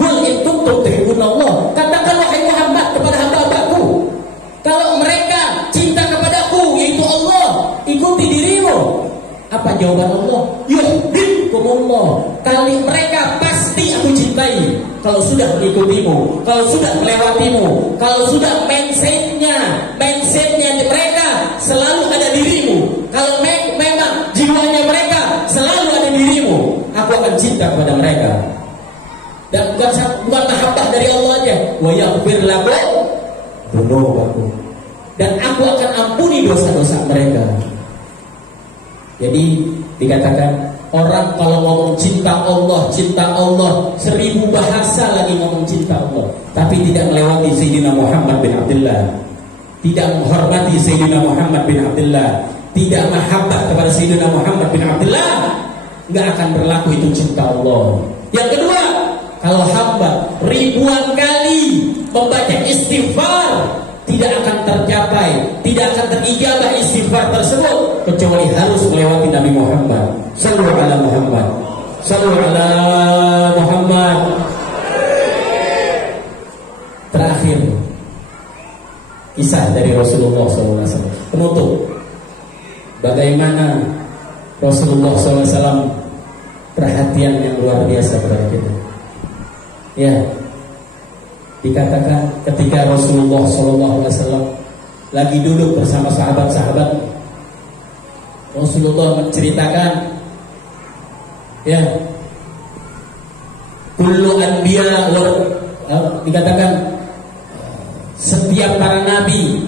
Qul in kuntum tuhibbunallah, katakan wahai Muhammad kepada hamba-hambaku, kalau mereka cinta kepadaku, yaitu Allah, ikuti dirimu. Apa jawaban Allah? Yuhibbukumullah. Kali mereka pasti aku cintai kalau sudah mengikutimu, kalau sudah melewatimu, kalau sudah mindsetnya mereka selalu ada dirimu. Kalau memang jiwanya mereka selalu ada dirimu, aku akan cinta kepada mereka. Dan bukan mahabbah dari Allah aja. Wa yaghfir lakum dzunubakum. Dan aku akan ampuni dosa-dosa mereka. Jadi dikatakan orang kalau ngomong cinta Allah 1000 bahasa lagi ngomong cinta Allah, tapi tidak melewati Sayyidina Muhammad bin Abdullah, tidak menghormati Sayyidina Muhammad bin Abdullah, tidak mahabbah kepada Sayyidina Muhammad bin Abdullah, nggak akan berlaku itu cinta Allah. Yang kedua, kalau hamba ribuan kali membaca istighfar, tidak akan tercapai, tidak akan terijabah istighfar tersebut kecuali harus melewati Nabi Muhammad. Sallu ala Muhammad. Sallu ala Muhammad. Terakhir, kisah dari Rasulullah SAW. Penutup, bagaimana Rasulullah SAW perhatian yang luar biasa kepada kita. Ya, dikatakan ketika Rasulullah SAW lagi duduk bersama sahabat-sahabat, Rasulullah menceritakan, ya, kullu anbiya, dikatakan setiap para nabi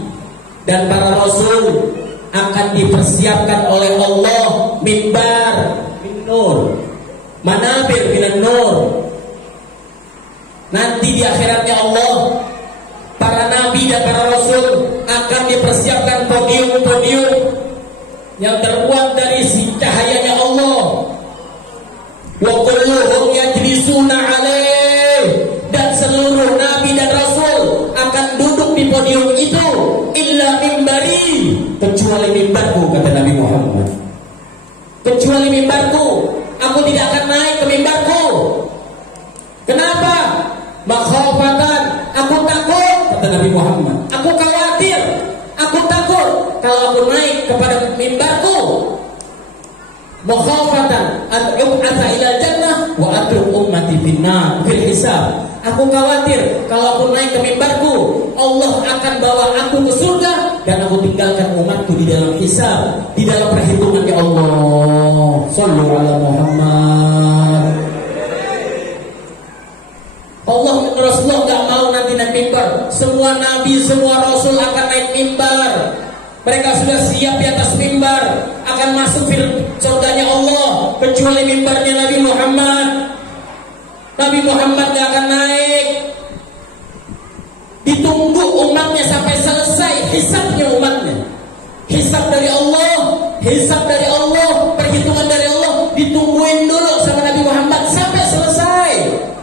dan para rasul akan dipersiapkan oleh Allah mimbar min nur, manabir minan nur. Nanti di akhiratnya Allah, para nabi dan para rasul akan dipersiapkan podium-podium yang terbuat dari cahayanya Allah. Wa kulluhum yajlisuna alaih, dan seluruh nabi dan rasul akan duduk di podium itu, illa mimbari, kecuali mimbarku, kata Nabi Muhammad. Kecuali mimbarku, aku tidak akan naik ke mimbarku. Kenapa? Makhafatan, aku takut, kata Nabi Muhammad. Aku khawatir, aku takut kalau aku naik kepada mimbarku. Makhafatan an yub'atsa ila jannah wa atruk ummati finnar fil hisab. Aku khawatir kalau aku naik ke mimbarku, Allah akan bawa aku ke surga dan aku tinggalkan umatku di dalam hisab, di dalam perhitungannya Allah. Sallu ala Muhammad. Allah Rasulullah nggak mau nanti naik mimbar. Semua nabi, semua rasul akan naik mimbar. Mereka sudah siap di atas mimbar, akan masuk surganya Allah, kecuali mimbarnya Nabi Muhammad. Nabi Muhammad nggak akan naik. Ditunggu umatnya sampai selesai hisabnya umatnya. Hisab dari Allah, perhitungan dari Allah, ditungguin dulu sama Nabi Muhammad sampai selesai.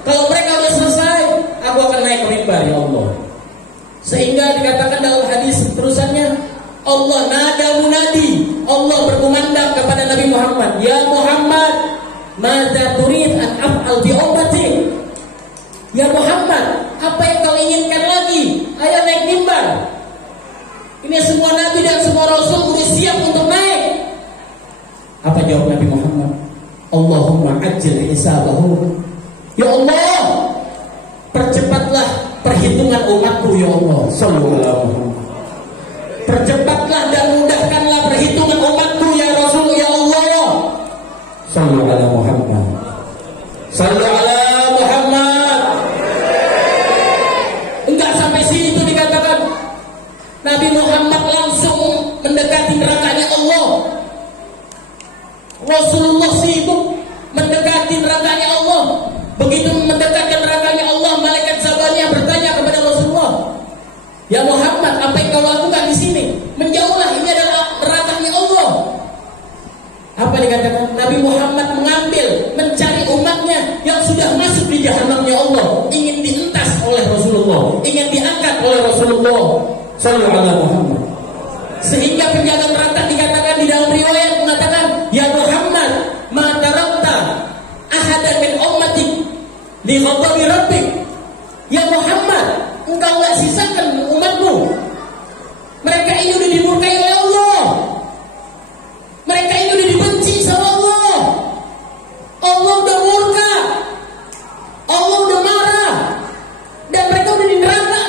Kalau mereka sudah selesai, aku akan naik ke mimbar, ya Allah. Sehingga dikatakan dalam hadis terusannya, Allah nada munadi, Allah berkumandang kepada Nabi Muhammad, ya Muhammad, madza turid an af'al bi ummati? Ya Muhammad, apa yang kau inginkan lagi? Ayo naik mimbar. Ini semua nabi dan semua rasul sudah siap untuk naik. Apa jawab Nabi Muhammad? Allahumma ajil hisabahu. Ya Allah, percepatlah perhitungan umatku, ya Allah. Sallallahu alaihi wasallam. Percepatlah dan mudahkanlah perhitungan umatku, ya Rasul, ya Allah. Sallallahu alaihi Muhammad. Sallallahu alaihi Muhammad. Enggak sampai sini itu dikatakan Nabi Muhammad langsung mendekati nerakanya Allah. Rasulullah sibuk mendekati nerakanya Allah. Begitu mendekatkan nerakanya Allah, malaikat Zabaniyah bertanya kepada Rasulullah, ya Muhammad, apa yang kau lakukan di sini? Menjauhlah, ini adalah nerakanya Allah. Apa dikatakan? Nabi Muhammad mencari umatnya yang sudah masuk di jahanamnya Allah, ingin dientas oleh Rasulullah, ingin diangkat oleh Rasulullah Sallallahu alaihi Muhammad. Sehingga penjaga neraka dikatakan di dalam riwayat mengatakan, ya Muhammad, ma tarakta ahadan min ummatik li ghadabi rabbik. Ya Muhammad, engkau enggak sisakan umatmu. Mereka ini sudah dimurkai oleh Allah. Mereka ini sudah dibenci sama Allah. Allah udah murka. Allah udah marah. Dan mereka udah di neraka.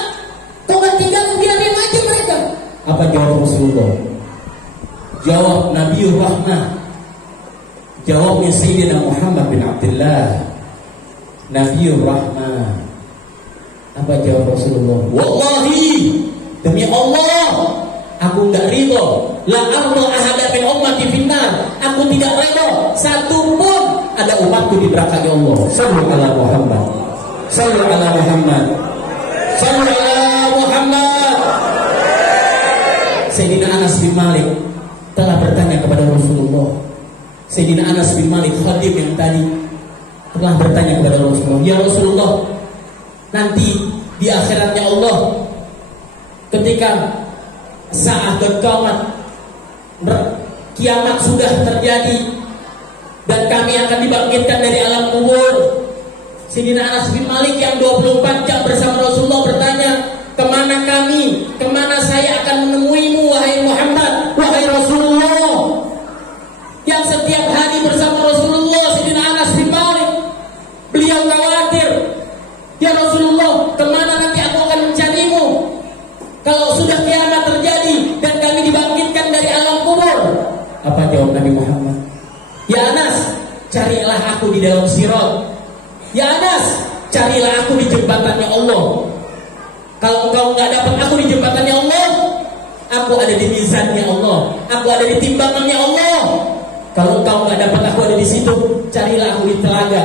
Kau enggak tinggal, biarin aja mereka. Apa jawab Rasulullah? Jawab Nabiur Rahmah. Jawabnya Sayyidina Muhammad bin Abdullah. Nabiur Rahman. Apa jawab Rasulullah? Wallahi, demi Allah, aku enggak ridho. La arda ahada min ummati finnar. Aku tidak ridho satu pun ada umatku di neraka ya Allah. Sallu ala Muhammad. Sallu ala Muhammad. Sallu ala Muhammad. Sayyidina Anas bin Malik telah bertanya kepada Rasulullah. Sayyidina Anas bin Malik khadim yang tadi telah bertanya kepada Rasulullah, ya Rasulullah, nanti di akhiratnya Allah ketika saat kiamat sudah terjadi dan kami akan dibangkitkan dari alam kubur. Sayyidina Anas bin Malik yang 24 jam bersama Rasulullah bertanya, kemana kami, kemana saya akan menemuimu wahai Muhammad, wahai Rasulullah, yang setiap hari bersama Rasulullah. Sayyidina Anas bin Malik, beliau khawatir, ya Rasulullah, kemana nanti aku akan mencarimu kalau sudah kiamat terjadi dan kami dibangkitkan dari alam kubur. Apa jawab Nabi Muhammad? Ya Anas, carilah aku di dalam sirat. Ya Anas, carilah aku di jembatannya Allah. Kalau engkau nggak dapat aku di jembatannya Allah, aku ada di mizannya Allah, aku ada di timbangannya Allah. Kalau engkau nggak dapat aku ada di situ, carilah aku di telaga,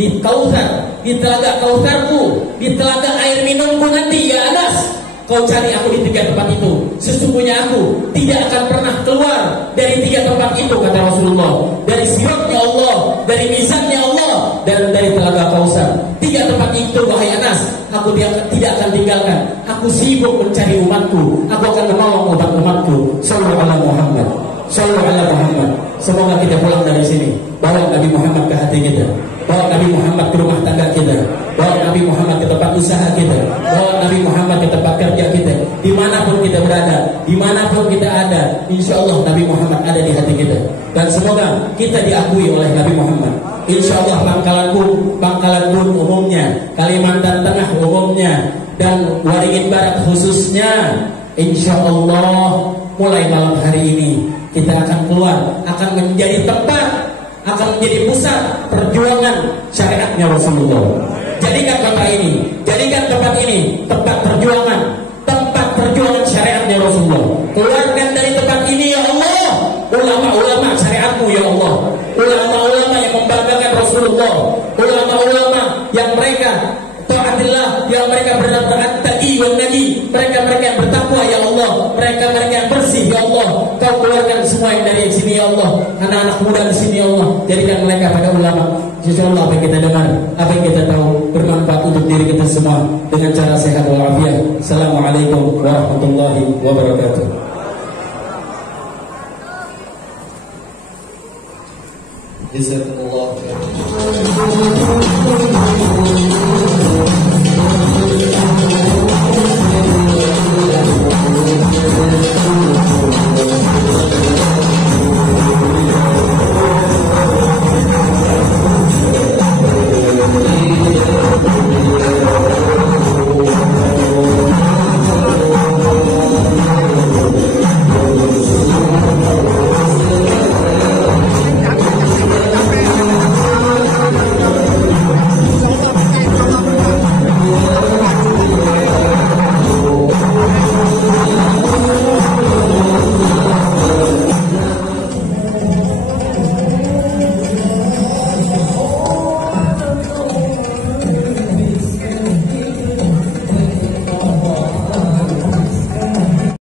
di Kautsar, di telaga Kautsarku, di telaga air minumku nanti. Ya Anas, kau cari aku di 3 tempat itu. Sesungguhnya aku tidak akan pernah keluar dari 3 tempat itu, kata Rasulullah. Dari siratnya Allah, dari mizannya Allah, dan dari telaga Kautsar. 3 tempat itu wahai Anas, aku tidak akan tinggalkan. Aku sibuk mencari umatku. Aku akan menolong umatku. Sallallahu alaihi Muhammad. Sallallahu alaihi Muhammad. Semoga kita pulang dari sini bawa Nabi Muhammad ke hati kita, bawa Nabi Muhammad ke rumah tangga kita, bawa Nabi Muhammad ke tempat usaha kita, bawa Nabi Muhammad ke tempat kerja kita, dimanapun kita berada, dimanapun kita ada, insya Allah Nabi Muhammad ada di hati kita. Dan semoga kita diakui oleh Nabi Muhammad. Insya Allah Bangkalan Bun umumnya, Kalimantan Tengah umumnya, dan Waringin Barat khususnya, insya Allah mulai malam hari ini kita akan keluar, akan menjadi tempat, akan menjadi pusat perjuangan syariatnya Rasulullah. Jadikan tempat ini tempat perjuangan syariatnya Rasulullah. Keluarkan dari tempat ini ya Allah ulama-ulama syariatmu ya Allah, ulama-ulama yang membanggakan Rasulullah, ulama-ulama yang mereka taatillah, yang mereka benar-benar taqi wan naji, mereka yang bertakwa ya Allah, mereka yang bersih ya Allah. Kau keluarkan semua yang dari sini ya Allah, anak-anak muda di sini ya Allah, jadikan mereka pada ulama. Insyaallah apa yang kita dengar, apa yang kita tahu bermanfaat untuk diri kita semua dengan cara sehat walafiat. Assalamualaikum warahmatullahi wabarakatuh. Jazakumullah khairan.